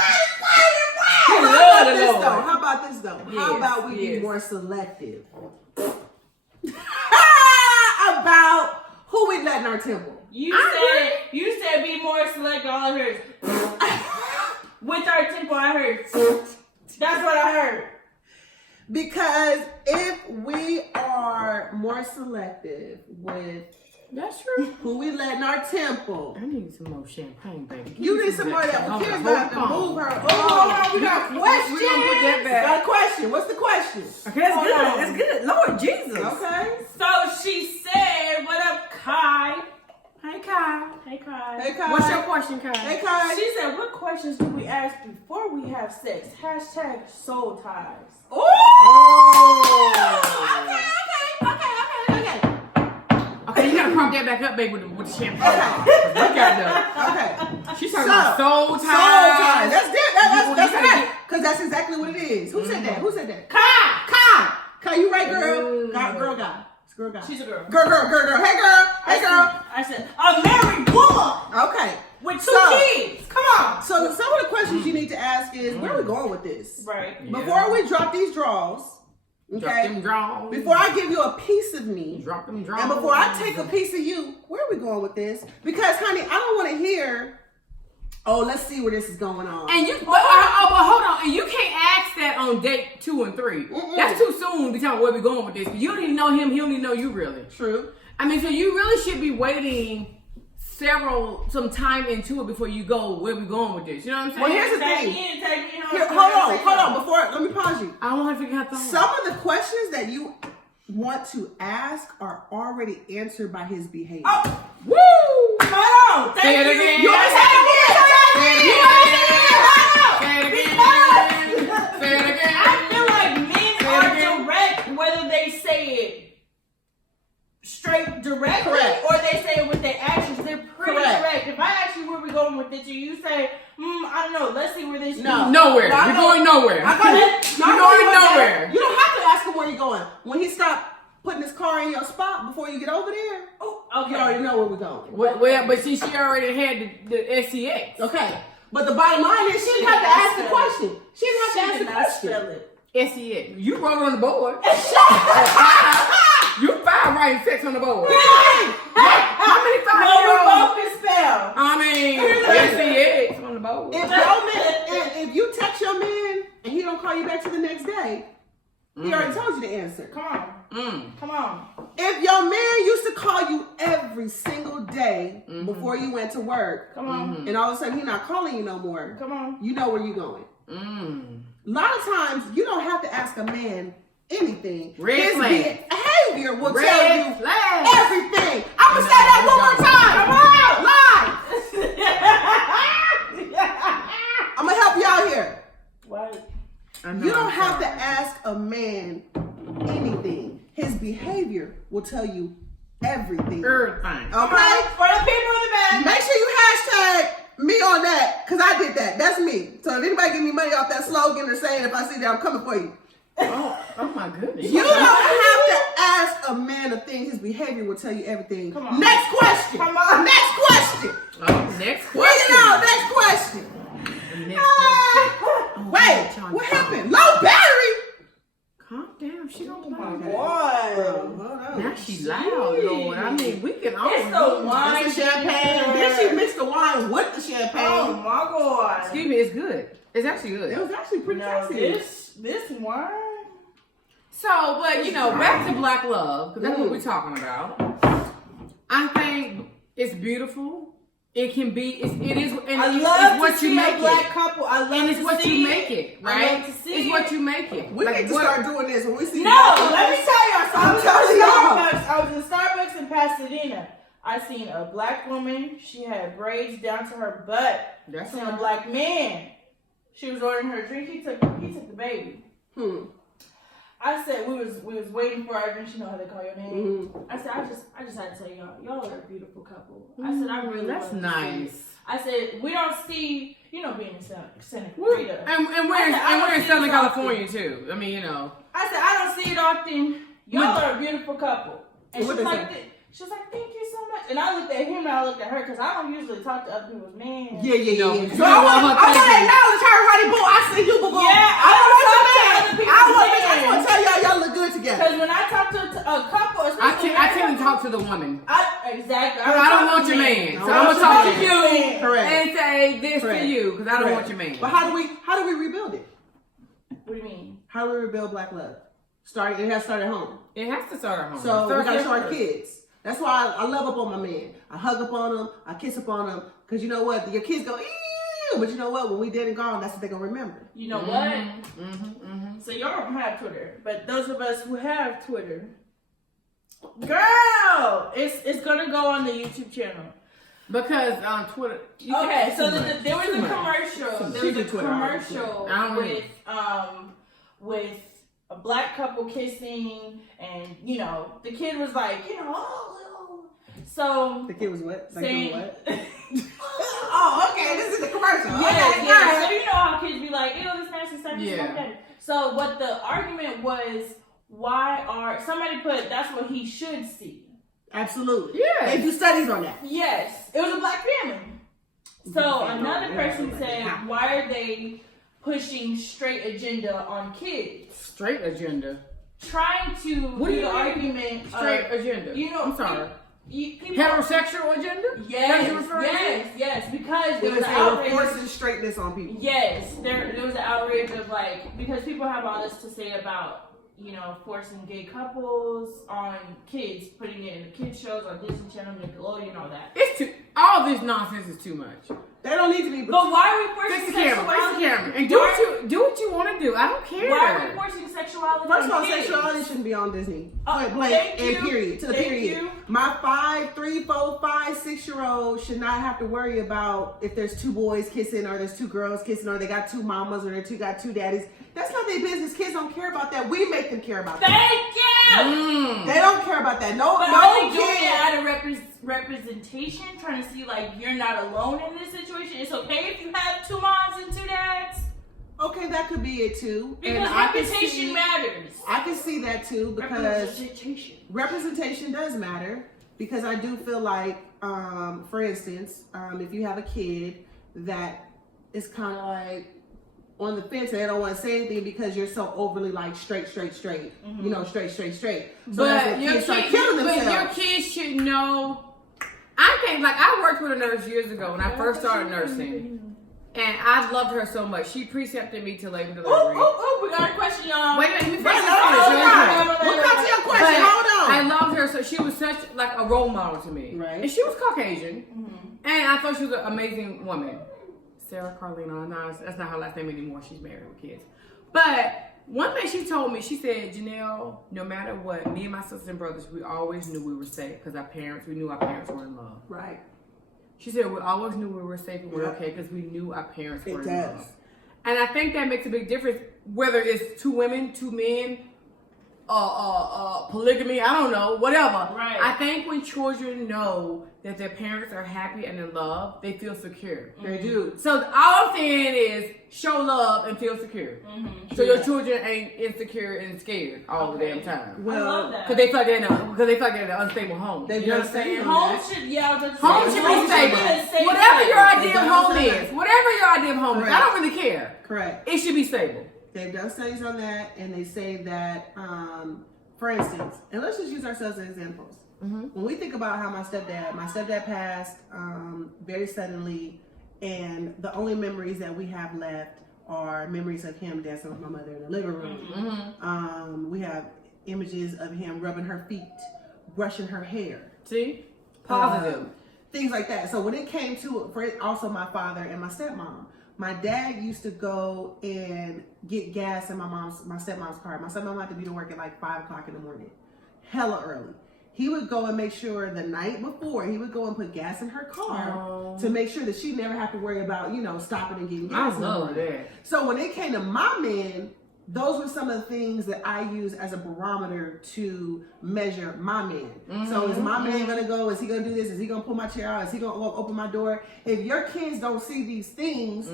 How love about the this Lord. though? How about this though? How Yes, about we be yes. more selective about who we let in our temple? You said be more selective. All I heard with our tempo. I heard. That's what I heard. Because if we are more selective with That's true. who we let in our temple, I need some more champagne, baby. you need some more of that. Hold Kira's on, gonna have to hold on. move her. Hold on, we got questions. We're gonna put that back. Got a question. What's the question? Okay, that's Hold good. on. That's good. Lord Jesus. Okay. So she said, "What up, Kai? Hey, Kai. Hey, Kai. Hey, Kai. What's your question, Kai? Hey, Kai. She said, "What questions do we ask before we have sex?" Hashtag soul ties. Ooh. Okay. Okay, you gotta prompt that back up, baby, with the champagne. We got Okay. She's talking about soul ties. Soul ties. That's good. That's You right. gotta Because that's exactly what it is. Who said that? Who said that? Kai. Kai, you right, girl? Girl, guy. It's girl, guy. She's a girl. Girl. Hey, girl. I said, a married woman Okay. with two kids. Come on. So some of the questions you need to ask is, where are we going with this? Right. Yeah. Before we drop these draws, Drop okay? them draws. Before I give you a piece of me, Drop them draws. and before I take a piece of you, where are we going with this? Because, honey, I don't want to hear, oh, let's see where this is going on. And but hold on. And you can't ask that on date 2 and 3. Mm-mm. That's too soon to be talking where we going with this. You don't even know him. He don't even know you really. True. I mean, so you really should be waiting some time into it before you go where we going with this. You know what I'm saying? Well, here's the Take thing. me in, take me home. Here, hold on. Before, let me pause you. I don't want to figure out Some of the questions that you want to ask are already answered by his behavior. Oh, Woo! hold on. Say Thank it you. again. You want to say it again? Say it again. I feel like men Say it are again. direct whether they say it straight directly Correct. or they say it with their actions. They're pretty Correct. direct. If I ask you where we going with it. You say, I don't know. Let's see where this. No. Nowhere. No, You're going nowhere. I got it. You're going nowhere. You don't have to ask him where you're going. When he stopped putting his car in your spot before you get over there, Okay. you already know where we're going. Well, but see, she already had the SCX. Okay. But the bottom line is she didn't have to ask the question. She didn't have to ask the question. Spell it. SCX. You wrote it on the board. You 5 writing sex on the board. How many 5-year-olds? No, we both can spell. I mean, SCX on the board. If you text your man and he don't call you back to the next day, he already told you the answer. Come on. Come on. If your man used to call you every single day before you went to work, Come on. and all of a sudden he's not calling you no more, Come on. you know where you're going. A lot of times you don't have to ask a man anything. Red His flag. behavior will Red tell you flag. everything. I'm gonna say that one more time. Come on, live. I'm gonna help you out here. What? You don't have to ask a man anything. His behavior will tell you everything. Everything. Okay? For the people in the back. Make sure you hashtag me on that, because I did that. That's me. So if anybody give me money off that slogan or saying if I see that, I'm coming for you. Oh my goodness. You don't have to ask a man a thing. His behavior will tell you everything. Come on. Next question. Come on. Next question. Oh, next Bring it question. on. Next question. Next question. Wait, what happened? Low battery? Calm down. She don't play. Boy. Now she loud, Lord. I mean, we can all. It's the wine. It's the champagne. Then she mixed the wine with the champagne. Oh my God. Excuse me, it's good. It's actually good. It was actually pretty No, sexy. this wine. So, but you know, back to Black Love, because that's what we're talking about. I think it's beautiful. It can be. It is. And I it's love what to you see make a black it. couple. I love And it's to what see you make it, right? I love to see it's it. what you make it. We Like, need to what- start doing this when we see. No, let me tell y'all. So I was telling in y'all. Starbucks. I was in Starbucks in Pasadena. I seen a black woman. She had braids down to her butt. I That's seen a fine. black man. She was ordering her drink. He took the baby. I said we was waiting for our drink. You know how they call your name. I said I just had to tell y'all are a beautiful couple. I said I really That's wanted to nice. see. I said we don't see being in Santa We're- Clarita. And we're in, I said, I and we're don't in see Southern this often. California too. I mean, you know. I said I don't see it often. Y'all are a beautiful couple. And What she's they like, thank you so much. And I looked at him and I looked at her because I don't usually talk to other people's men. Yeah. No, So I want to acknowledge her, Roddy Boo. I see you, boo. Yeah, I don't talk to other people's I men. want to tell y'all look good together. Because when I talk to a couple, especially I tend to talk to the woman. Exactly. I don't want your man. So I'm gonna talk to you Correct. and say this Correct. to you because I don't Correct. want your man. But how do we rebuild it? What do you mean? How do we rebuild Black love? It has to start at home. It has to start at home. So we Start gotta there show our first. kids. That's why I love up on my man. I hug up on him. I kiss up on him. Because you know what? Your kids go, ew. But you know what? When we dead and gone, that's what they're going to remember. You know what? So y'all don't have Twitter, but those of us who have Twitter, girl, it's gonna go on the YouTube channel. Because on Twitter. Okay, so there was Too a much. commercial. There She was a do Twitter, commercial I don't with a black couple kissing, and the kid was like, oh. So The kid was what? Like saying, doing what? Oh, okay. This is the commercial. yeah. Okay, So you know how kids be like, ew, this nasty stuff. Yeah. Okay. So what the argument was, somebody put that's what he should see. Absolutely. Yeah. They do studies on that. Yes, it was a black family. So another person said, why are they pushing straight agenda on kids? Straight agenda. Trying to What do do you the mean? argument Straight of, agenda. I'm sorry. people, Heterosexual agenda? That's what you're referring to? yes, because there Because was they an were outrage. forcing straightness on people. Yes, there was an outrage of because people have all this to say about forcing gay couples on kids, putting it in the kids shows on Disney Channel, Nickelodeon, all that. All this nonsense is too much. They don't need to be. But why are we forcing Fix the camera. Fix the sexuality? camera. And do what you want to do. I don't care. Why are we forcing sexuality? First of all, on kids? sexuality shouldn't be on Disney. Point Oh, blank thank and you. period. To the Thank period. you. My 5, 3, 4, 5, 6-year-old should not have to worry about if there's 2 boys kissing or there's 2 girls kissing or they got 2 mamas or they got 2 daddies. That's not their business. Kids don't care about that. We make them care about that. Thank you. They don't care about that. No But are they doing kid. it out of representation, trying to see like you're not alone in this situation. It's okay if you have 2 moms and 2 dads. Okay, that could be it too. Because reputation matters. I can see that too because representation does matter. Because I do feel like, for instance, if you have a kid that is kind of like on the fence and they don't want to say anything because you're so overly like straight, Mm-hmm. you know, straight. So But your kids should know. I think, like, I worked with a nurse years ago when I first started nursing. And I loved her so much. She precepted me to labor delivery. We got a question, y'all. Wait a minute, let me finish We'll come to your question. Hold on. I loved her, so she was such like a role model to me. Right. And she was Caucasian. And I thought she was an amazing woman. Sarah Carlino. No, that's not her last name anymore. She's married with kids. But one thing she told me, she said, Janelle, no matter what, me and my sisters and brothers, we always knew we were safe because we knew our parents were in love. Right. She said, we always knew we were safe and we were okay because we knew our parents were in love. Does. And I think that makes a big difference, whether it's 2 women, 2 men, polygamy, I don't know, whatever. Right. I think when children know that their parents are happy and in love, they feel secure. They do. So all I'm saying is show love and feel secure. So your children ain't insecure and scared all the damn time. I love that. Because they feel like they're in an unstable home. They've You know done what I'm saying? Home should, Home should be stable. Whatever your idea of home is. Whatever your idea of home is. I don't really care. Correct. It should be stable. They've done studies on that, and they say that, for instance, and let's just use ourselves as examples. When we think about how my stepdad passed very suddenly, and the only memories that we have left are memories of him dancing with my mother in the living room. We have images of him rubbing her feet, brushing her hair. See? Positive. Things like that. So when it came to, for also my father and my stepmom, my dad used to go and get gas in my stepmom's car. My stepmom had to be to work at like 5 o'clock in the morning, hella early. He would go and make sure the night before, he would go and put gas in her car to make sure that she never have to worry about, stopping and getting gas. I love that. So when it came to my men, those were some of the things that I use as a barometer to measure my man. So is my man gonna go? Is he gonna do this? Is he gonna pull my chair out? Is he gonna open my door? If your kids don't see these things,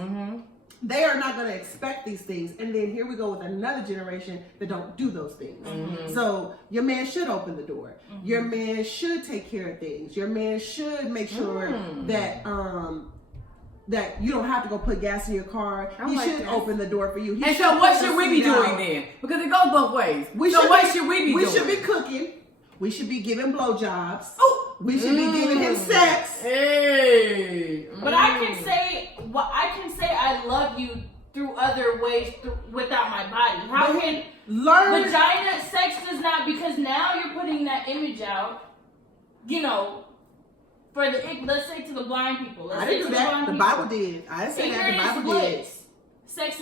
they are not gonna expect these things. And then here we go with another generation that don't do those things. So your man should open the door. Your man should take care of things. Your man should make sure that that you don't have to go put gas in your car. He should open the door for you. And so what should we be doing then? Because it goes both ways. What should we be doing? We should be cooking. We should be giving blowjobs. Oh, we should be giving him sex. Hey. But I can say I love you through other ways without my body. How can learn vagina sex does not, because now you're putting that image out, for the, let's say to the blind people. I didn't do that. The Bible did. I didn't say that. The Bible did. Sex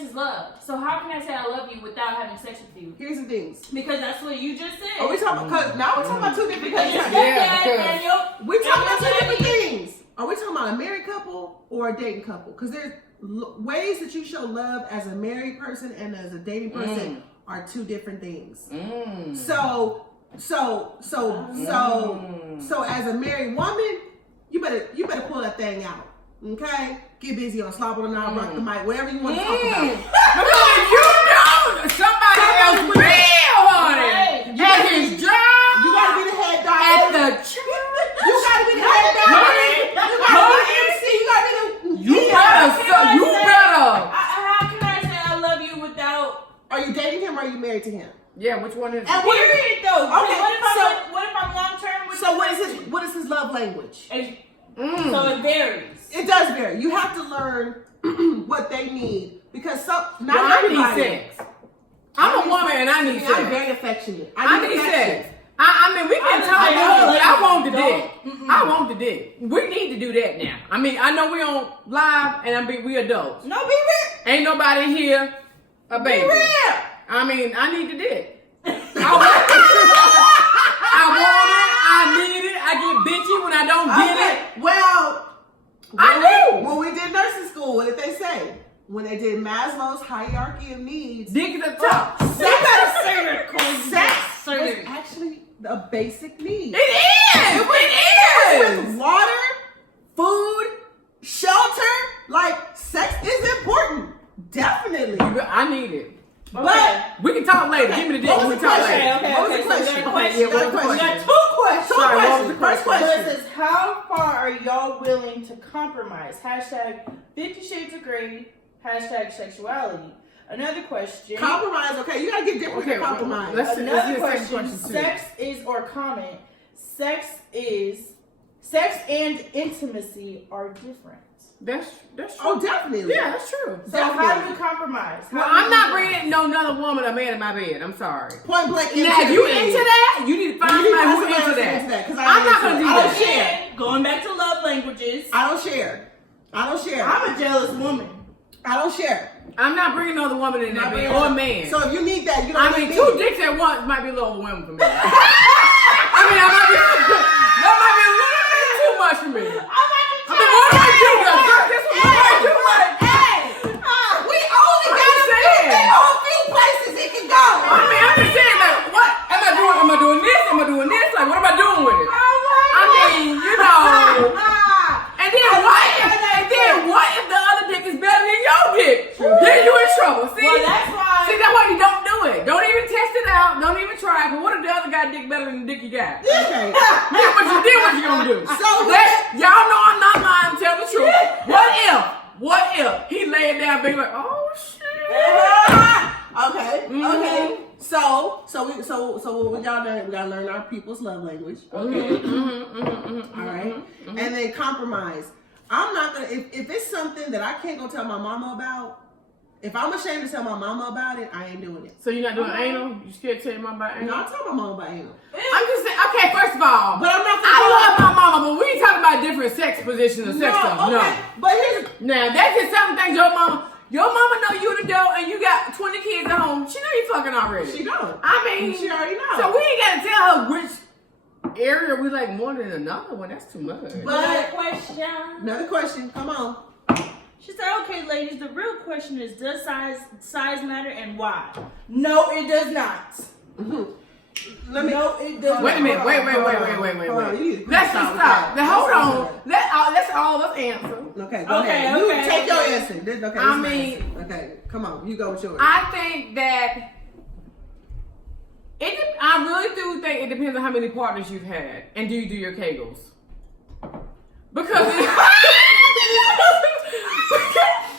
is love. So how can I say I love you without having sex with you? Here's the things. Because that's what you just said. Are we talking about? Now we're talking about 2 different things. We're talking about 2 different things. Are we talking about a married couple or a dating couple? Because there's ways that you show love as a married person and as a dating person are 2 different things. So as a married woman, you better pull that thing out. Okay? Get busy on slobber the knob, rock the mic, whatever you want to talk about. Because you know somebody else real honey. At his job. You gotta be the head dog. At the church. You gotta be the head dog. You gotta be the MC. You gotta be the You better. How can I say I love you without? Are you dating him or are you married to him? Yeah, which one is it? And Period though. Okay, What if I'm long term with so you? what is his love language? So it varies. It does vary. You have to learn what they need because not I everybody. need sex. I'm a woman and I need sex. I'm very affectionate. I need sex. I mean, we can talk about it, but I want the dick. I want the dick. We need to do that now. I mean, I know we on live and we adults. No, be real. Ain't nobody here a baby. Be real. I mean, I need the dick. I want it. I need it. I get bitchy when I don't get it. Well, I do. When we did nursing school, what did they say? When they did Maslow's hierarchy of needs, Dick at the top. sex was actually a basic need. It is. It With is. water, food, shelter, like sex is important. Definitely. I need it. But We can talk later. Give me the dick. What We was can talk the later. question? Okay, What was okay, the so we question? got a question. Yeah, We got a what was the We question. got two questions. Two Sorry, what was questions. the First So it question. says, how far are y'all willing to compromise? Hashtag 50 Shades of Grey. Hashtag sexuality. Another question. Compromise, okay? You gotta get different Okay, with compromise. let's- Another get a second question. too. Sex is or comment. Sex and intimacy are different. That's true. Oh, definitely. Yeah, that's true. So how do you compromise? Well, How do I'm you not do that? bringing no another woman or man in my bed. I'm sorry. Point blank. Now, if you into that, you need to find somebody who's into that. Because I'm not gonna do I that. don't share. Again, going back to love languages. I don't share. I don't share. I'm a jealous woman. I don't share. I'm not bringing another woman in that Not bed bringing or a up- man. So if you need that, you don't I need mean, me. two dicks at once might be a little overwhelming for me. I mean, that might be a little bit too much for me. I mean, what do I do? This one, what do I do? Like, We only got a few places it can go. I mean, I'm just saying, like, what am I doing? Am I doing this? Am I doing this? Like, what am I doing with it? I mean, you know. And then what if the other dick is better than your dick? Then you in trouble. See? Well, that's why. See, that's why you don't do it. Don't even test it out. Don't even try. But what if the other guy dick better than the dick you got? Okay. Then what you gonna do? So Y'all know I'm not lying. Tell the truth. What if he laid down, being like, oh shit? Okay. Mhm. Okay. So what we gotta learn? We gotta learn our people's love language. Okay. All right. And then compromise. I'm not gonna if it's something that I can't go tell my mama about. If I'm ashamed to tell my mama about it, I ain't doing it. So you're not doing anal? You scared to tell your mom about anal? No, I'll tell my mama about anal. I'm just saying. Okay, first of all, But I'm not. I love my mama, but we ain't talking about different sex positions and sex stuff. Okay. No. But here's Now that's just some things your mama know you the dough and you got 20 kids at home. She know you fucking already. she don't. I mean, She already knows. so we ain't gotta tell her which area we like more than another one. That's too much. Another question. Another question. Come on. She said, "Okay, ladies, the real question is, does size matter and why?" No, it does not. Let me. No, it does Wait a not. minute. Wait. Hold on, you need to Let's stop just with stop. that. Now, hold Let's on. stop Let's all of us answer. Okay, go Okay, ahead. You okay, take your okay. answer. Okay, this I is my mean- answer. Okay, come on. You go with yours. I think that I really do think it depends on how many partners you've had, and do you do your kegels? Because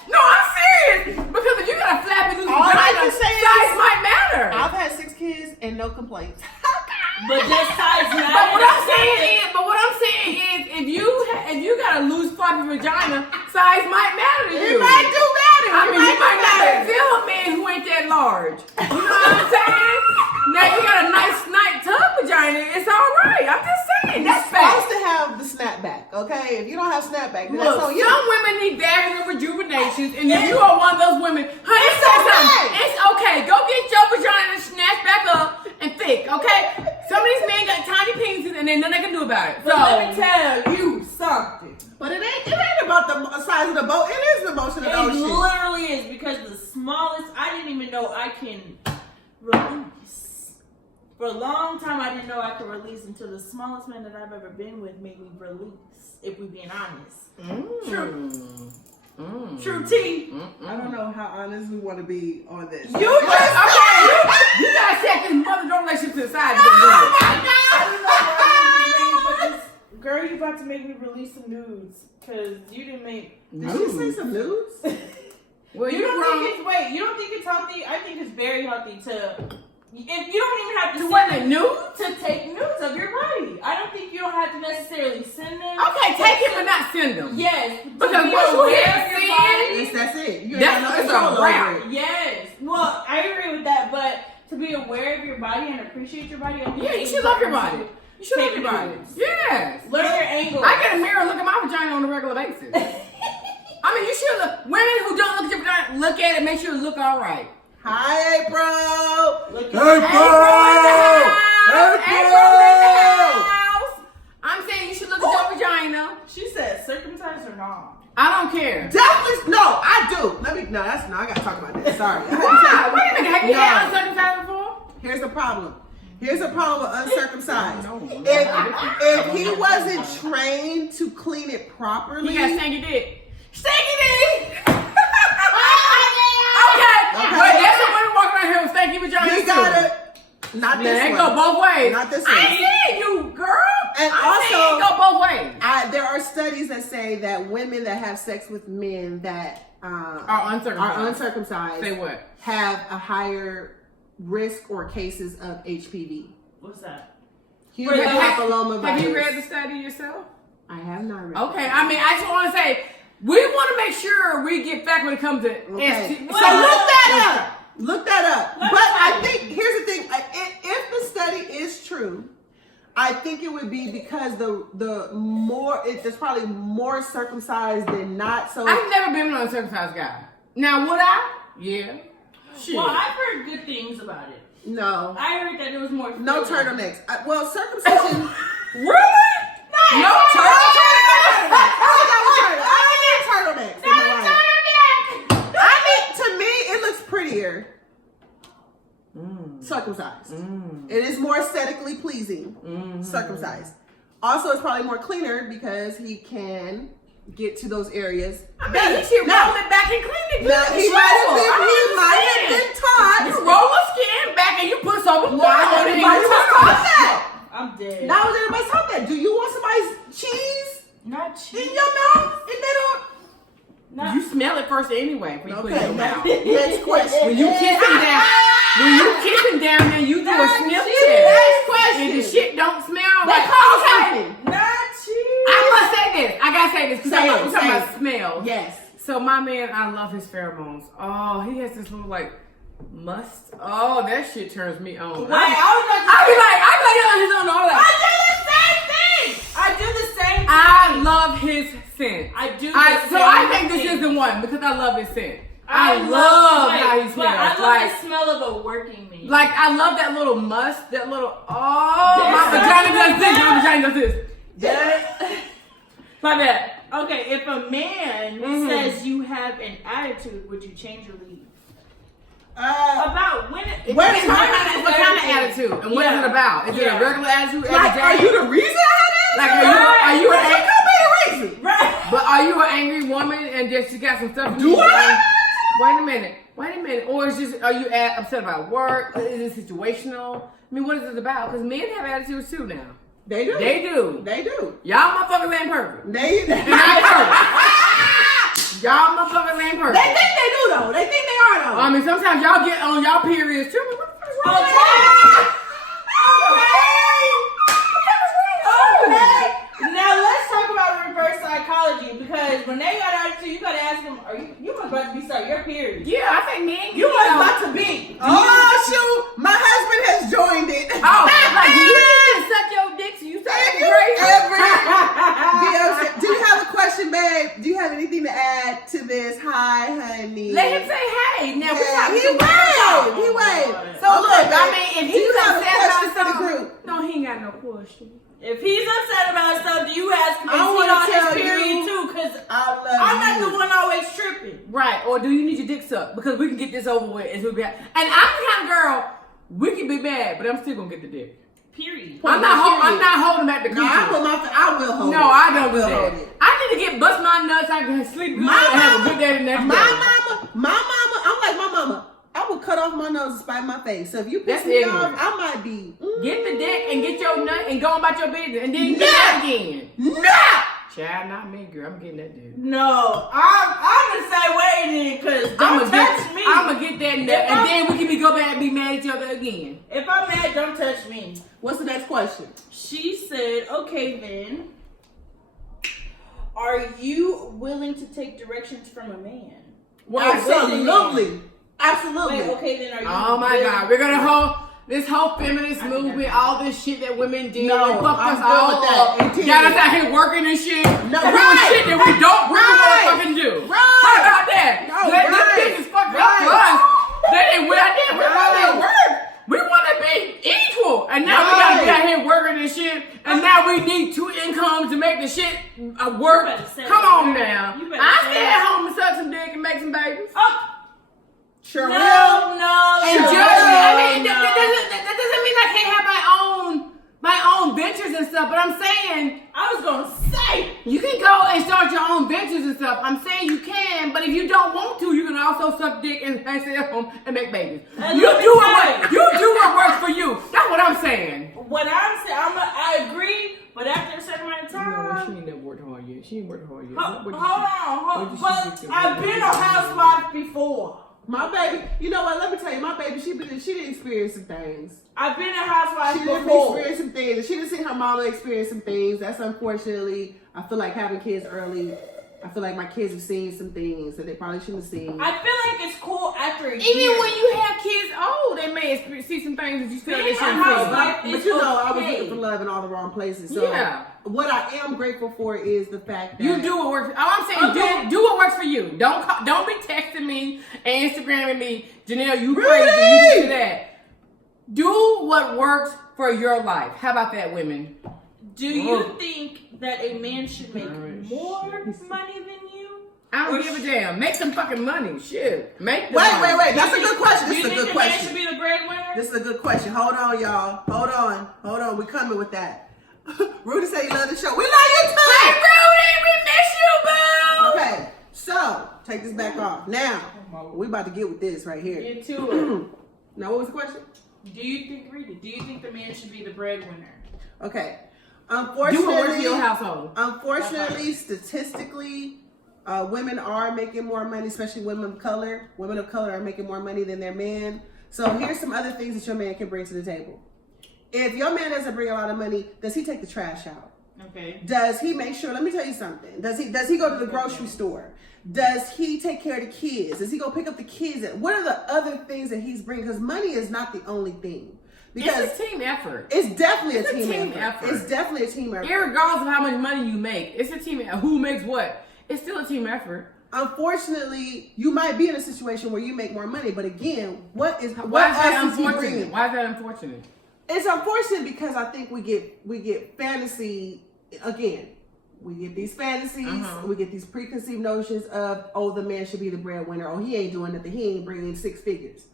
no, I'm serious. Because if you got a flappy loose All I vagina, can say is- size might matter. I've had 6 kids and no complaints. But does size matter? But what I'm saying is, if you got a loose floppy vagina, size might matter to you. It might do better. I mean, you might not feel a man who ain't that large. You know what I'm saying? Now you got a nice tub vagina, it's all right. I'm just saying, You're that's supposed fact. to have the snapback, okay? If you don't have snapback, then Look, that's on you. some women need vaginal rejuvenations, and if you are one of those women, honey, It's say something. okay. It's okay. Go get your vagina snatched back up and thick, okay? Some of these men got tiny penises, and there's nothing they can do about it. So But let me tell you something. But it ain't about the size of the boat. It is the motion of the It ocean. literally is, because the smallest, I didn't even know I can release. For a long time, I didn't know I could release until the smallest man that I've ever been with made me release, if we're being honest. True T. I don't know how honest we want to be on this. you just okay. You gotta set this mother-daughter relationship to the side. To do it. Girl, you about to make me release some nudes. Because you didn't make... Did she say some nudes? Well, You don't think it's healthy? I think it's very healthy to... If you don't even have to send them to take nudes of your body. I don't think you don't have to necessarily send them. Okay, take it but not send them. Yes. Because to be what you aware hear of your saying- body. That's it. You ain't That's- got no it's a control over wrap. it. Yes. Well, I agree with that, but to be aware of your body and appreciate your body. I think Yeah, you it's should love your important body. You should love take your body. nudes. Yes. Learn your angle. I get a mirror, look at my vagina on a regular basis. I mean, you should look. Women who don't look at your vagina, look at it, make sure it look all right. Hi, April. Look April in the house. April in the house. I'm saying you should look at your vagina. She said circumcised or not. I don't care. Definitely, no, I do. I gotta talk about this. Sorry. Why? Wait a minute. Have you No. had uncircumcised before? Here's the problem. Here's a problem with uncircumcised. If he wasn't trained to clean it properly, He got stinky dick. Stinky dick! Okay. Okay. But that's the one walking around here with stinky vagina. he gotta not Man, this they one. go both ways. Not this I one. ain't saying you, girl. And I also, it go both ways. There are studies that say that women that have sex with men that Are uncircumcised. Say what? have a higher risk or cases of HPV. What's that? Human papilloma virus. Have you read the study yourself? I have not read. Okay, I mean, I just want to say, we want to make sure we get back when it comes to Okay. ST. So look that up. Look that up. Let's But I see. think here's the thing: if the study is true, I think it would be because the more there's probably more circumcised than not. So I've never been with an uncircumcised guy. Now, would I? Yeah. Shit. Well, I've heard good things about it. no, I heard that it was more. no filling. turtlenecks. Well, circumcision. Really? No turtlenecks. I don't need turtlenecks in my life. To me, it looks prettier. Circumcised. It is more aesthetically pleasing. Circumcised. Also, it's probably more cleaner because he can get to those areas. I mean, he should roll it back and clean it. Now, he might have been taught. You roll the skin back and you put soap and water Not on it. everybody was taught that. I'm dead. Not everybody taught that. Do you want somebody's cheese Not in cheese. your mouth? If they don't. Not You smell it first anyway before you put it in your mouth. Next question. When you kissing down, there, you do a sniff cheese. test. Next question. And the shit don't smell They like call okay. something. Not cheese. I must say this. I gotta say this because Say I'm it, talking say about it. smell. Yes. So my man, I love his pheromones. Oh, he has this little like must. Oh, that shit turns me on. Wait, I was about to I be say- like, he's on all I that. do the same thing. I do the same thing. I love his scent. I do. So I think this thing. is the one because I love his scent. I love how he But smells. I love Like, the smell of a working man. like I love that little musk, that little my Yes. vagina does this, my vagina does this. My bad. Okay, if a man says you have an attitude, would you change or leave? About when it, What What kind of attitude? And what is it about? Is it a regular attitude every Like, day? are you the reason I had that? Like, are you an angry? Come be the reason. right? But are you an angry woman and just you got some stuff? Do I? Wait a minute. Or is just are you upset about work? Is it situational? I mean, what is it about? Because men have attitudes too now. They do. They do. They do. Y'all motherfuckers ain't perfect. They. And I ain't perfect. Y'all motherfuckers ain't perfect. They think they do though. They think they are though. I mean, sometimes y'all get on y'all periods too. What the fuck is wrong with Okay. you? Okay. Now let's talk about reverse psychology because when they got attitude, you gotta ask them, are you must about to be starting your period? Yeah, I think men. You must about to be. Oh shoot! My husband has joined it. Oh, like do you need to suck your dick so you start Thank acting you. crazy? Do you have a question, babe? Do you have anything to add to this? Hi, honey. Let him say hey. Now we Yeah, talking he waved. He waved. So look, I babe. mean, if Do he's you have a upset question about for the something, group? no, he ain't got no question. If he's upset about something, you ask him, is I he wanna on tell his period you- too? Because I love I'm not you. the one always tripping. Right? Or do you need your dick sucked? Because we can get this over with as we be. And I'm the kind of girl we can be mad, but I'm still gonna get the dick. Period. I'm not holding back the No, I coochie. I will hold it. No, I don't do will that. hold it. I need to get bust my nuts. I can sleep good My and have a mama- good day the next My day. mama, I'm like my mama. I would cut off my nose to spite my face. So if you piss That's me ignorant. off, I might be. Get the dick and get your nut and go about your business, and then you Nah. get that again. Nah. Child, not me, girl. I'm getting that dick. No, I'm the same way then, because don't touch me. I'm gonna get that nut, If and I'm- then we can go back and be mad at each other again. If I'm mad, don't touch me. What's the next question? She said, okay then, are you willing to take directions from a man? Absolutely. Absolutely. Wait, okay then, are you Oh my willing- God, we're gonna hold this whole feminist movement, all this shit that women did, No, and fucked I'm us good all with up. that. Indeed. Got us out here working and shit. No, doing right. shit that we don't really Right. want to fucking do. Right. How about that? No, This right. bitch is fucked up Right. for us. That ain't what I did. We want Right. to work. We want to be equal. And now we gotta be Right. out here working and shit. And now we need 2 incomes to make the shit work. You better say Come it. on now. You better I say stay it. at home and suck some dick and make some babies. Oh, Sure will. no. And Sure judge me. I mean, no. that doesn't mean I can't have my ventures and stuff, but I'm saying I was gonna say. you can go and start your own ventures and stuff. I'm saying you can, but if you don't want to, you can also suck dick and stay at home and make babies. And You let me do tell what works for you. That's what I'm saying. What I'm saying, I agree, but after a certain amount of She time. ain't never worked hard yet. She ain't worked hard yet. Hold What on, did she but do? I've been a housewife before. My baby, you know what? Let me tell you, my baby, she didn't experience some things. I've been a housewife She didn't before. experience some things. And she didn't see her mama experience some things. That's unfortunately, I feel like having kids early, I feel like my kids have seen some things that they probably shouldn't have seen. I feel like it's cool after a Even year. when you have kids old, they may see some things that you feel they Being a shouldn't housewife see. But is you know, I was okay. looking for love in all the wrong places. So Yeah. what I am grateful for is the fact that You do what works. All I'm saying, Okay. do what works for you. Don't be texting me and Instagramming me, Janelle. You Really? crazy? You do that. Do what works for your life. How about that, women? Do you think that a man should make Alright, more shit. money than you? I don't Or give a damn. Make some fucking money. Shit. Make the Wait. money. That's a good question. Do This you is a think good the man should question. be the breadwinner? This is a good question. Hold on, y'all. Hold on. We coming with that. Rudy said you love the show. We love you too. Hey, Rudy, we miss you, boo. Okay, so take this back off. Now we about to get with this right here. Get to it. Now, what was the question? Do you think, Rita, do you think the man should be the breadwinner? Okay. Do what works for your Unfortunately, household. statistically, women are making more money, especially women of color. Women of color are making more money than their man. So here's some other things that your man can bring to the table. If your man doesn't bring a lot of money, does he take the trash out? Okay. Does he make sure? Let me tell you something. Does he go to the grocery store? Does he take care of the kids? Does he go pick up the kids? What are the other things that he's bringing? Because money is not the only thing. Because It's a team effort. it's definitely It's a team effort. It's definitely a team effort. Irregardless of how much money you make, it's a team. Who makes what? It's still a team effort. Unfortunately, you might be in a situation where you make more money, but again, what Why is else that is he unfortunate? bringing? Why is that unfortunate? It's unfortunate because I think we get fantasy again. We get these fantasies. We get these preconceived notions of, oh, the man should be the breadwinner. Oh, he ain't doing nothing. He ain't bringing 6 figures.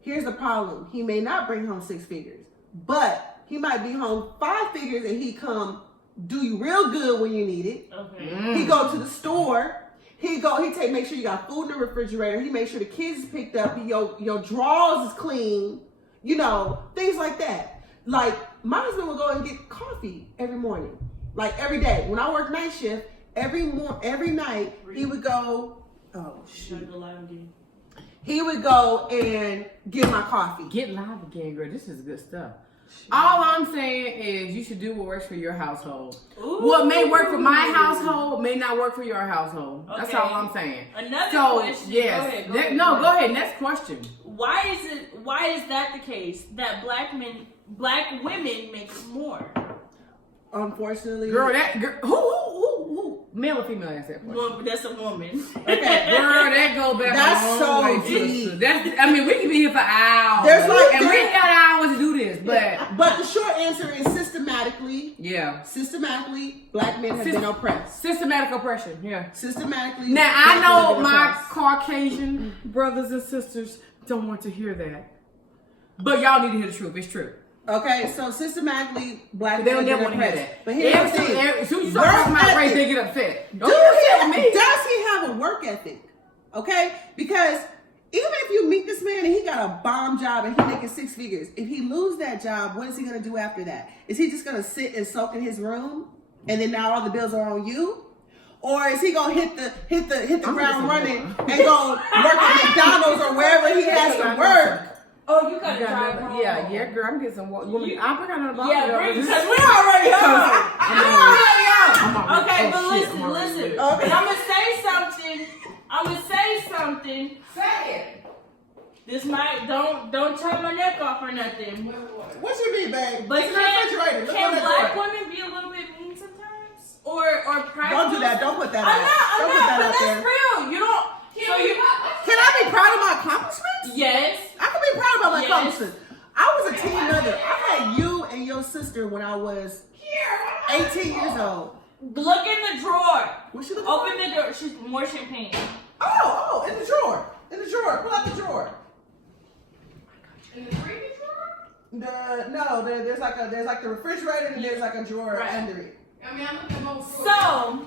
Here's the problem. He may not bring home 6 figures, but he might be home 5 figures and he come do you real good when you need it. Okay. He go to the store. Make sure you got food in the refrigerator. He make sure the kids is picked up. Your drawers is clean. You know, things like that. Like, my husband would go and get coffee every morning. Like, every day. When I work night shift, every night, he would go, oh, shoot. He would go and get my coffee. Get live again, girl. This is good stuff. All I'm saying is you should do what works for your household. Ooh. What may work for my household may not work for your household. That's Okay. all I'm saying. Another question. Yes. Go ahead. Go ahead. Next question. Why is that the case that black women make more? Unfortunately. Girl, who? Male or female asked that question? Well, that's a woman. Okay. Girl, that go back That's a long so way, deep. sister. I mean, we can be here for hours. There's like and we there- ain't got hours to do this, but But the short answer is systematically, yeah. black men have been oppressed. Systematic oppression, yeah. Systematically. Now, black I men know have been my oppressed. Caucasian brothers and sisters don't want to hear that. But y'all need to hear the truth. It's true. Okay, so systematically, black They men don't have never been want to hear oppressed. that. But here's the thing. As soon as you start talking Work about race, ethic. they get upset. Don't get upset with me. Does he have a work ethic? Okay? Because even if you meet this man and he got a bomb job and he making 6 figures, if he lose that job, what is he gonna do after that? Is he just gonna sit and soak in his room and then now all the bills are on you? Or is he gonna hit the ground running and go work at McDonald's or wherever he has to work? Oh, you gotta drive home. Yeah, girl, I'm getting some water. I'm bringing on the bottle. Yeah, bring because we already home. Okay, but listen. Okay. And I'm gonna say something. Say it. This might don't turn my neck off or nothing. What you mean, babe? But It's in the refrigerator. Look can on that black door. women be a little bit mean sometimes? Or prideful? Don't do that. Don't put that I'm out. not, Don't but put that out that's there. real. You don't. So you. Can I be proud of my accomplishments? Yes. I can be proud of my Yes. accomplishments. I was a teen mother. I had you and your sister when I was 18 years old. Look in the drawer. What she looking Open for? the door. She's more champagne. Oh, in the drawer. In the drawer. Pull out the drawer. In the freezer drawer? There's like the refrigerator and there's like a drawer Right. under it. I mean, I'm looking at So,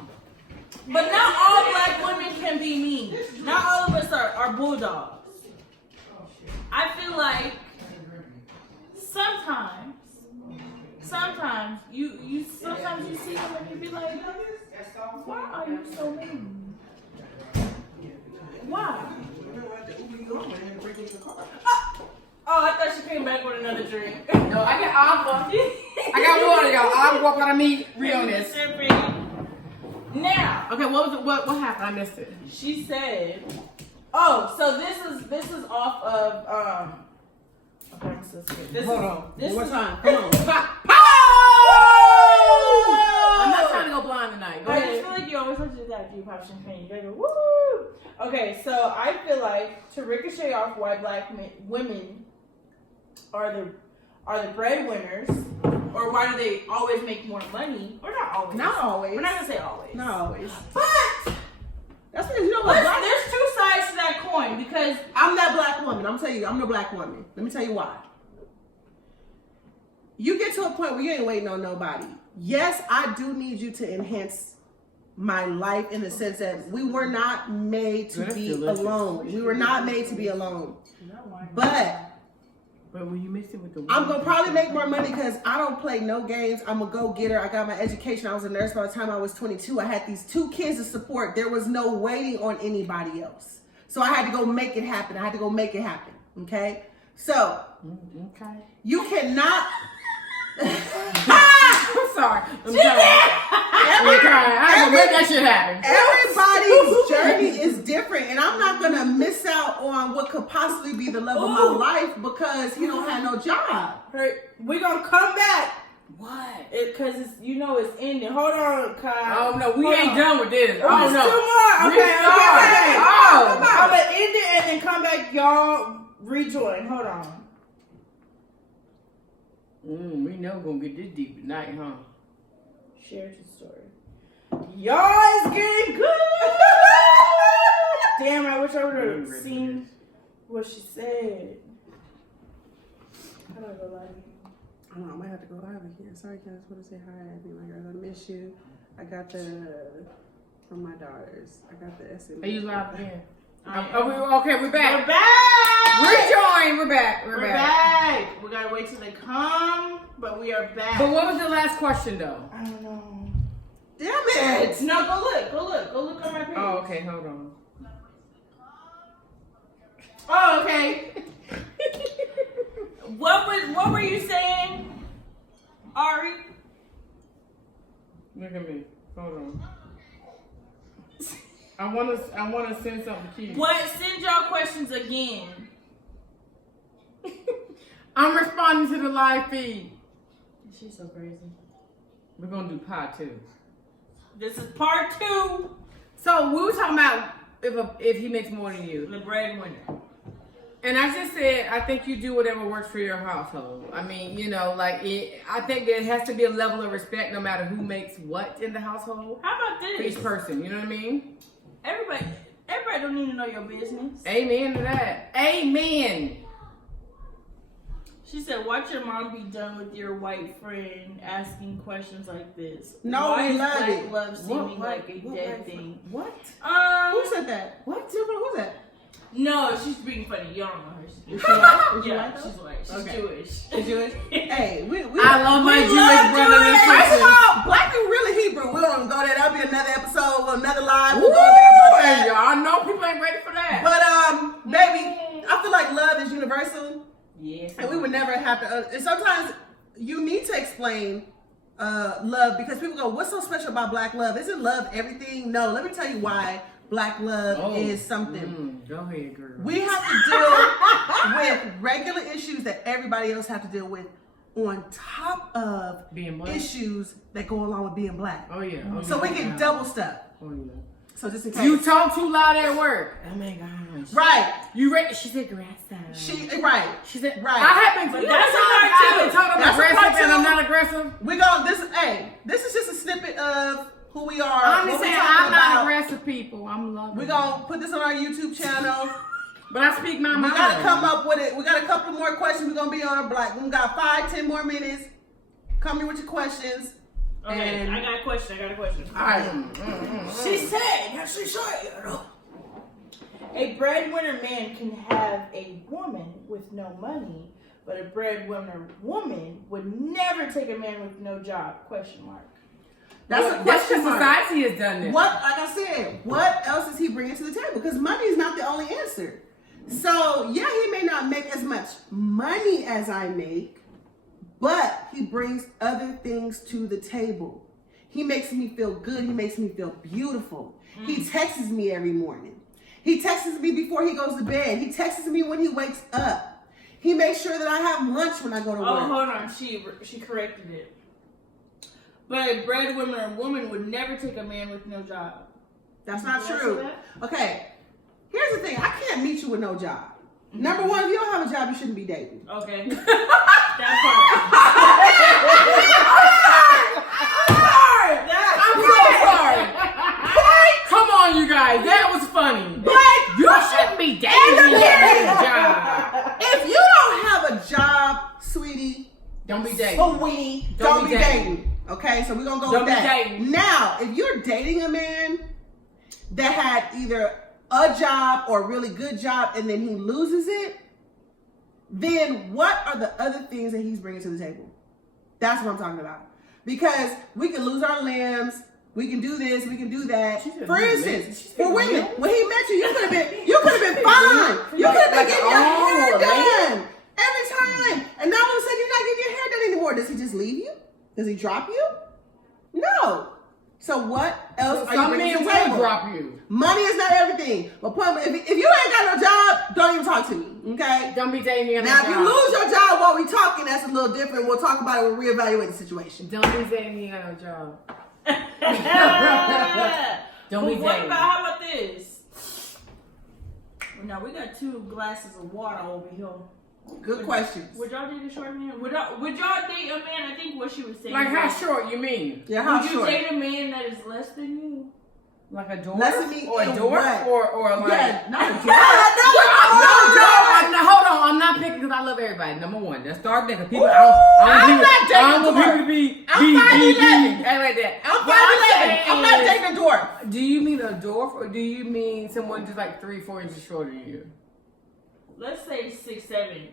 but not all black women can be mean. Not all of us are bulldogs. I feel like sometimes you see them and you be like, why are you so mean? Why? Oh, I thought she came back with another drink. No, I got aqua. I got water, y'all. Aqua para me. Realness. Now, Okay, what happened? I missed it. she said, "Oh, so this is off of Okay, I'm so scared. This Hold is on. this One is time. Come on. I'm not trying to go blind tonight. Go I ahead. just feel like you always have to do that after you pop champagne. You gotta go woo. Okay, so I feel like to ricochet off why black women are the breadwinners, or why do they always make more money? Or not always. Not always. We're not gonna say always. Not always. But That's because you know what? listen, there's two sides to that coin because I'm that black woman. I'm telling you, I'm the black woman. Let me tell you why. You get to a point where you ain't waiting on nobody. Yes, I do need you to enhance my life in the sense that we were not made to That's be delicious. alone. We were not made to be alone. But when you mix it with the I'm gonna probably make more money because I don't play no games. I'm a go-getter. I got my education. I was a nurse by the time I was 22. I had these 2 kids to support. There was no waiting on anybody else. So I had to go make it happen. Okay? So Okay. you cannot I'm sorry. I'm sorry. I ain't gonna make that shit happen. everybody's journey is different, and I'm not gonna miss out on what could possibly be the love of my life because he don't have no job. we're gonna come back. What? Because it's ending. Hold on, Kyle. Oh no, we Hold ain't on. done with this. Oh There's no. 2 more. Okay. Restart. Oh. I'm gonna end it and then come back. Y'all rejoin. Hold on. We know we're gonna get this deep tonight, huh? Share your story. Y'all is getting good. Damn, I wish I would have seen what she said. How do I go live? I know I might have to go live again. Sorry, guys. I just want to say hi. I think my girl, I miss you. I got from my daughters. I got the SMS. Are you live again? Okay, We're back. We're back. Rejoin. We're back. We're back. We gotta wait till they come, but we are back. But what was the last question though? I don't know. Damn it! No, go look on my page. Oh, okay, hold on. Oh, okay. What were you saying, Ari? Look at me. Hold on. I wanna send something to you. What? Send y'all questions again. I'm responding to the live feed. She's so crazy. We're gonna do part 2. This is part 2. So we were talking about if he makes more than you. The breadwinner. And I just said, I think you do whatever works for your household. I mean, I think there has to be a level of respect no matter who makes what in the household. How about For this? each person, you know what I mean? Everybody don't need to know your business. Amen to that. Amen. She said, watch your mom be done with your white friend asking questions like this. No, Why we is love black it. love seeming What- like a what dead white thing? What? Who said that? What? Who's that? No, she's being funny. Y'all don't know her. Is she white? Is she Yeah, white though? she's white. She's Okay. Jewish. Is Jewish? Hey, we I love my we Jewish love brothers and Jewish. First sisters. of all, black people really Hebrew. We're gonna go there. That'll be another episode, another live. We'll Woo! go there about And that. y'all know people ain't ready for that. But baby, I feel like love is universal, Yes. and we would never have to. And sometimes you need to explain love because people go, "What's so special about black love? Isn't love everything?" No, let me tell you why black love is something. Go ahead, girl. We have to deal with regular issues that everybody else have to deal with on top of Being black. issues that go along with being black. Oh yeah. Oh, So we yeah. get double stuff. Oh yeah. So just in case. You talk too loud at work. Oh my gosh. Right. You ready? She's aggressive. Right. She said, Right. I have been. But that's a part I've two. been talking That's a aggressive part and I'm two. not aggressive. We go. This is just a snippet of who we are. I'm what just we saying, talking I'm not about. aggressive people. I'm loving. We're gonna put this on our YouTube channel. But I speak my mind. We gotta come up with it. We got a couple more questions. We're gonna be on like we got 5-10 more minutes. Come here with your questions. Okay, And I got a question. All right. She said, a breadwinner man can have a woman with no money, but a breadwinner woman would never take a man with no job? Question mark. That's a question mark. Society has done this. What, like I said, what else is he bringing to the table? Because money is not the only answer. So yeah, he may not make as much money as I make, but he brings other things to the table. He makes me feel good. He makes me feel beautiful. He texts me every morning. He texts me before he goes to bed. He texts me when he wakes up. He makes sure that I have lunch when I go to work. Oh, hold on. She corrected it. But a breadwinner woman would never take a man with no job. That's not Did I true. say that? Okay, here's the thing. I can't meet you with no job. Number one, if you don't have a job, you shouldn't be dating. Okay. That part. I'm so sorry. Come on, you guys. That was funny. But You shouldn't be dating a job. if you don't have a job, sweetie, Don't be dating. sweetie, don't be dating. Okay, so we're gonna go Don't with be that. dating. Now, if you're dating a man that had either a job or a really good job and then he loses it, then what are the other things that he's bringing to the table? That's what I'm talking about. Because we can lose our limbs, we can do this, we can do that. For instance, for women, when he met you, you could have been fine. You could have been getting your hair done every time. And now all of a sudden you're not getting your hair done anymore. Does he just leave you? Does he drop you? No. So what else are you Some bringing to men the will table? drop you. Money is not everything. But if you ain't got no job, don't even talk to me. Okay? Don't be dating me on Now, a if you job. lose your job while we talking, that's a little different. We'll talk about it. We'll reevaluate the situation. Don't be dating me on a job. Don't be But what dating. about, how about this? Now we got 2 glasses of water over here. Good questions. Would y'all date a short man? Would y'all date a man? I think what she was saying. Like is how short you mean? Yeah, how would you short? date a man that is less than you? Like a dwarf? Less than me Or a in dwarf? what? Or like... Yeah, not a No, job. no, hold on. I'm not picking because I love everybody. Number one, let's start there. Because people, Ooh, I I'm not dating don't a want dwarf. people to be I'm 5'11". act like that. I'm But 5'11". I'm not saying, dating a dwarf. Do you mean a dwarf or do you mean someone just like 3-4 inches shorter than you? Let's say 6-7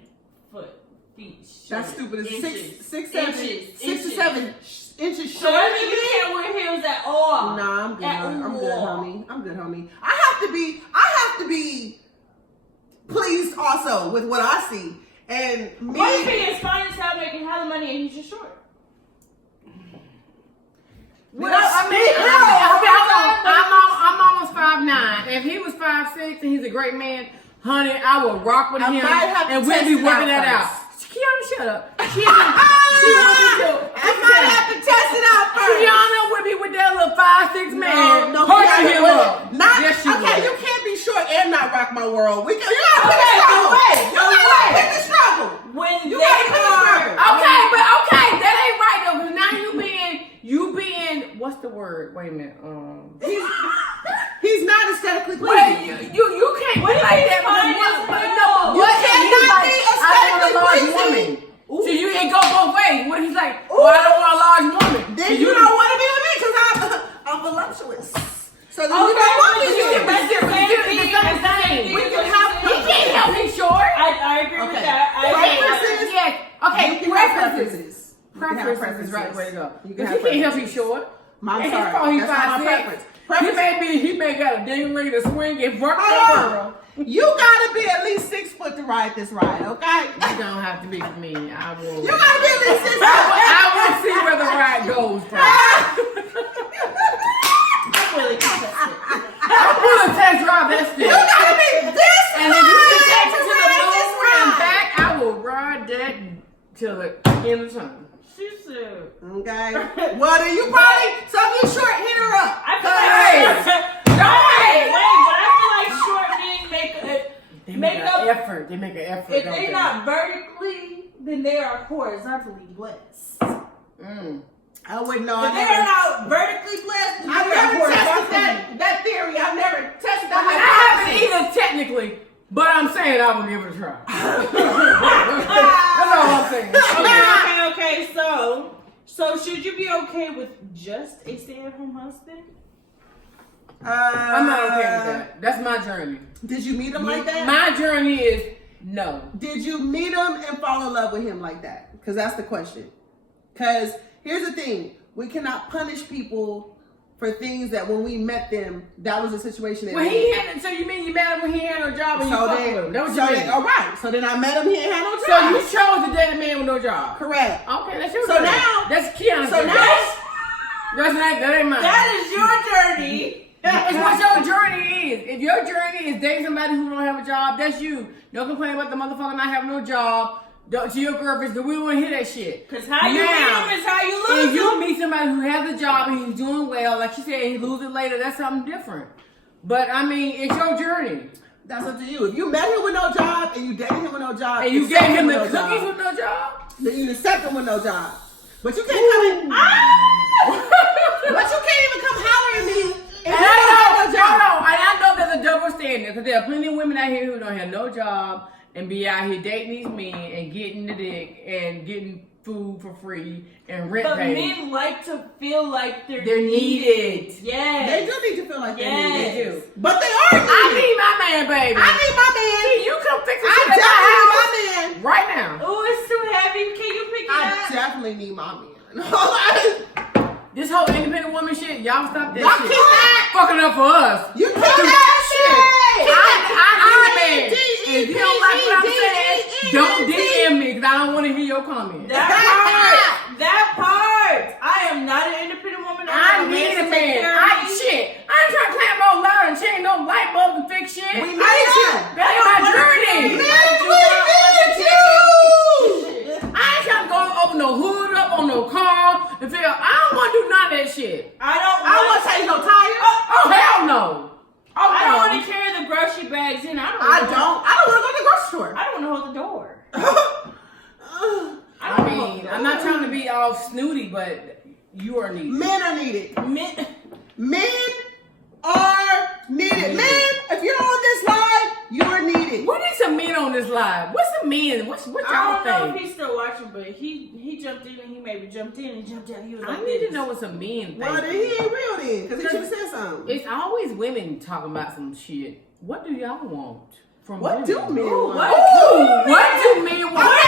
feet. That's short. stupid. It's Inches. 6 to 7 inches So shorter that than means you me. can't wear heels at all. Nah, I'm good. At I'm good, all. homie. I'm good, homie. I have to be pleased also with what I see. And me. What if he is fine as hell, making hella money, and he's just short? Well, I mean, okay, hold on. I'm almost 5'9". If he was 5'6" and he's a great man, honey, I will rock with I him might have to and we'll test be it working out that out. first. Kiana, shut up. She won't be too. I might have to test it out first. Kiana would be with that little 5'6" man. No, Hurting Kiana him wouldn't. up. Not, Yes, she okay, would. you can't be short and not rock my world. You gotta pick a struggle. You gotta pick the struggle. When You they gotta pick a are, struggle. Okay, that ain't right though. Because now you being, what's the word? Wait a minute. He's not aesthetically Wait, pleasing. you can't be like that. You cannot be aesthetically I want a large pleasing. woman. So you ain't go both ways. What if he's like, oh, I don't want a large woman. Then So you don't want to be with me because I'm voluptuous. So then you don't want me to. But it's the same. We can have He can't help he's short. I agree with that. Preferences. Yes. Okay, You can have preferences. You can have Preferences is right way to go. You But can he have can't help he's preferences. short. I'm And sorry. his fault he's That's not my 5'6". preference. Preference. He may got a ding ring to swing and work Hold the on. world. You gotta be at least 6 foot to ride this ride, okay? You don't have to be for me. I will. You gotta be at least 6 foot. I will see where the ride goes from. I'm really contested. I'm gonna test drive that stick. You gotta be this And if you can ride take it to to the ride this moon and ride. back, I will ride that till the end of time. She said. Okay. Well, then you probably, so if you short, hit her up. I feel Hey. wait, but I feel like short men They make make up. an effort. They make an effort. If don't they're they? not vertically, then they are horizontally blessed. I wouldn't know. If they are not vertically blessed, then I've they are never tested horizontally. that theory. I've never tested I that haven't either technically, But I'm saying I would give it a try. That's all I'm saying. Okay. So should you be okay with just a stay-at-home husband? I'm not okay with that. That's my journey. Did you meet him like that? My journey is no. Did you meet him and fall in love with him like that? Because that's the question. Because here's the thing. We cannot punish people for things that when we met them, that was a situation. Well, he had. So you mean you met him when he had no job and you fucked with him? That was your all right. So then I met him. He ain't had no job. So you chose to date a man with no job. Correct. Okay, that's your So journey. now- That's Keanu's So journey. now, That ain't mine. That is your journey. It's what your journey is. If your journey is dating somebody who don't have a job, that's you. Don't complain about the motherfucker not having no job. To your girlfriends, we don't want to hear that shit. Because how you meet him is how you lose If you him. meet somebody who has a job and he's doing well, like she said, he lose it later, that's something different. But I mean, it's your journey. that's up to you. If you met him with no job and you dated him with no job, And you accept gave him with the no cookies job, with no job? then you accept him with no job. But you can't come in. But you can't even come holler at me. If And you don't have no job. and I know there's a double standard because there are plenty of women out here who don't have no job and be out here dating these men and getting the dick and getting food for free and rent But paid. men like to feel like they're needed. Yes. They do need to feel like they Yes. need They it. do. But they are I needed. need my man, baby. I need my man. Can you come fix the I shit at definitely my need house my man. right now? Oh, it's too heavy. Can you pick it I up? definitely need my man. This whole independent woman shit, y'all stop that Y'all shit. keep that. Fucking up for us. You keep that shit. I need a man. If you don't like what I'm saying, don't DM me because I don't want to hear your comment. That part. I am not an independent woman. I need a man. I ain't trying to climb all loud and change no light bulbs and fix shit. We need you. That's my journey. Man, we need you. I ain't trying to go open no hood up on no car and feel I don't want to do none of that shit. I don't I don't want to change no tires. Oh hell no. Oh I don't no. want to carry the grocery bags in. I don't I want don't want to go to the grocery store. I don't want to hold the door. I mean, I'm not trying to be all snooty, but you are needed. Men are needed. Men, Men are needed. Men, if you're on this live, you are needed. What is some men on this live? What's some men? What I y'all don't know if think? he's still watching, but he jumped in and he maybe jumped in and jumped out. He was I like need this. to know what some men think. Well, then he ain't real then, because he should have said something. It's always women talking about some shit. What do y'all want from What women? do men want? What do men want?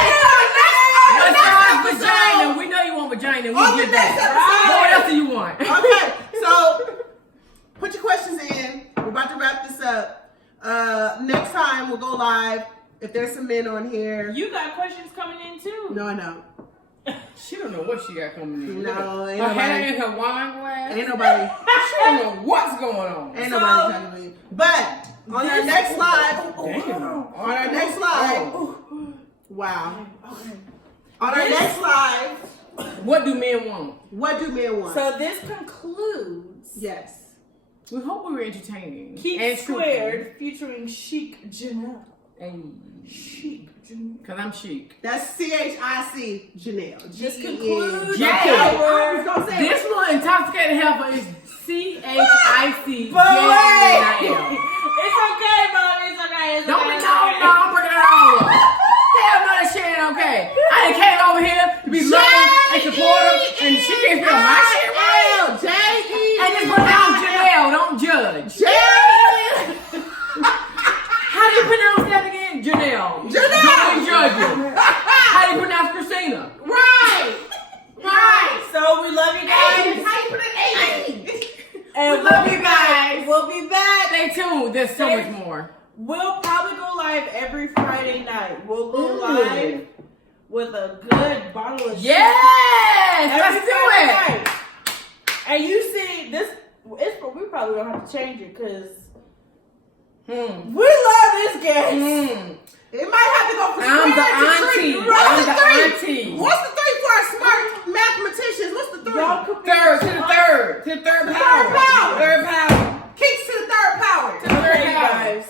Besides vagina, we know you want vagina. We On the get next that. episode. What else do you want? Okay, so put your questions in. We're about to wrap this up. Next time we'll go live. If there's some men on here. You got questions coming in too. No, I know. She don't know what she got coming in. No, ain't Her hand nobody. in her wine glass. Ain't nobody. She don't know what's going on. Ain't nobody talking to me. But on our next live, Damn. on our next live, wow. On our next live, What do men want? what do men want? So this concludes Yes. We hope we were entertaining. Keep and Squared featuring Chic Janelle. Chic. Because I'm chic. That's CHIC Janelle. This G-E-N. concludes Yeah. I was gonna say This little intoxicated heifer is CHIC. But wait! J-A-N-I-L. It's okay, Mom. It's okay. It's Don't okay. be It's no, okay. no, I'm bringing it all up. Hell no, that shit ain't okay. I done came over here to be loving and supportive, and she can't spell my shit right. J-E-N. And just pronounce Janelle, don't judge. How do you pronounce that again? Janelle. Janelle. Don't be judging. How do you pronounce Christina? Right. So we love you guys. And We love you guys. We'll be back. Stay tuned. There's so much more. We'll probably go live every Friday night. We'll go live with a good bottle of Yes, every let's do Friday it. night. And you see, this we probably don't have to change it because we love this guest. It might have to go from I'm the square to auntie. tree. I'm What's the the three? auntie. What's the three for our smart mathematicians? What's the three? Y'all could be Third to the third. To the third power. power. Third power. Kicks to the third power. To the third Okay, power. guys.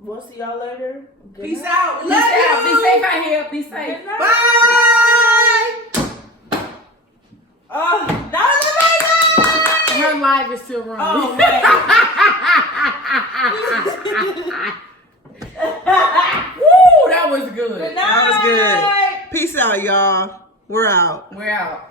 We'll see y'all later. Good Peace night. out. Peace Love out. Be you. safe out here. Be safe. Good night. Bye. Oh, that was amazing. Her live is still running. Oh man. We're out. We're out.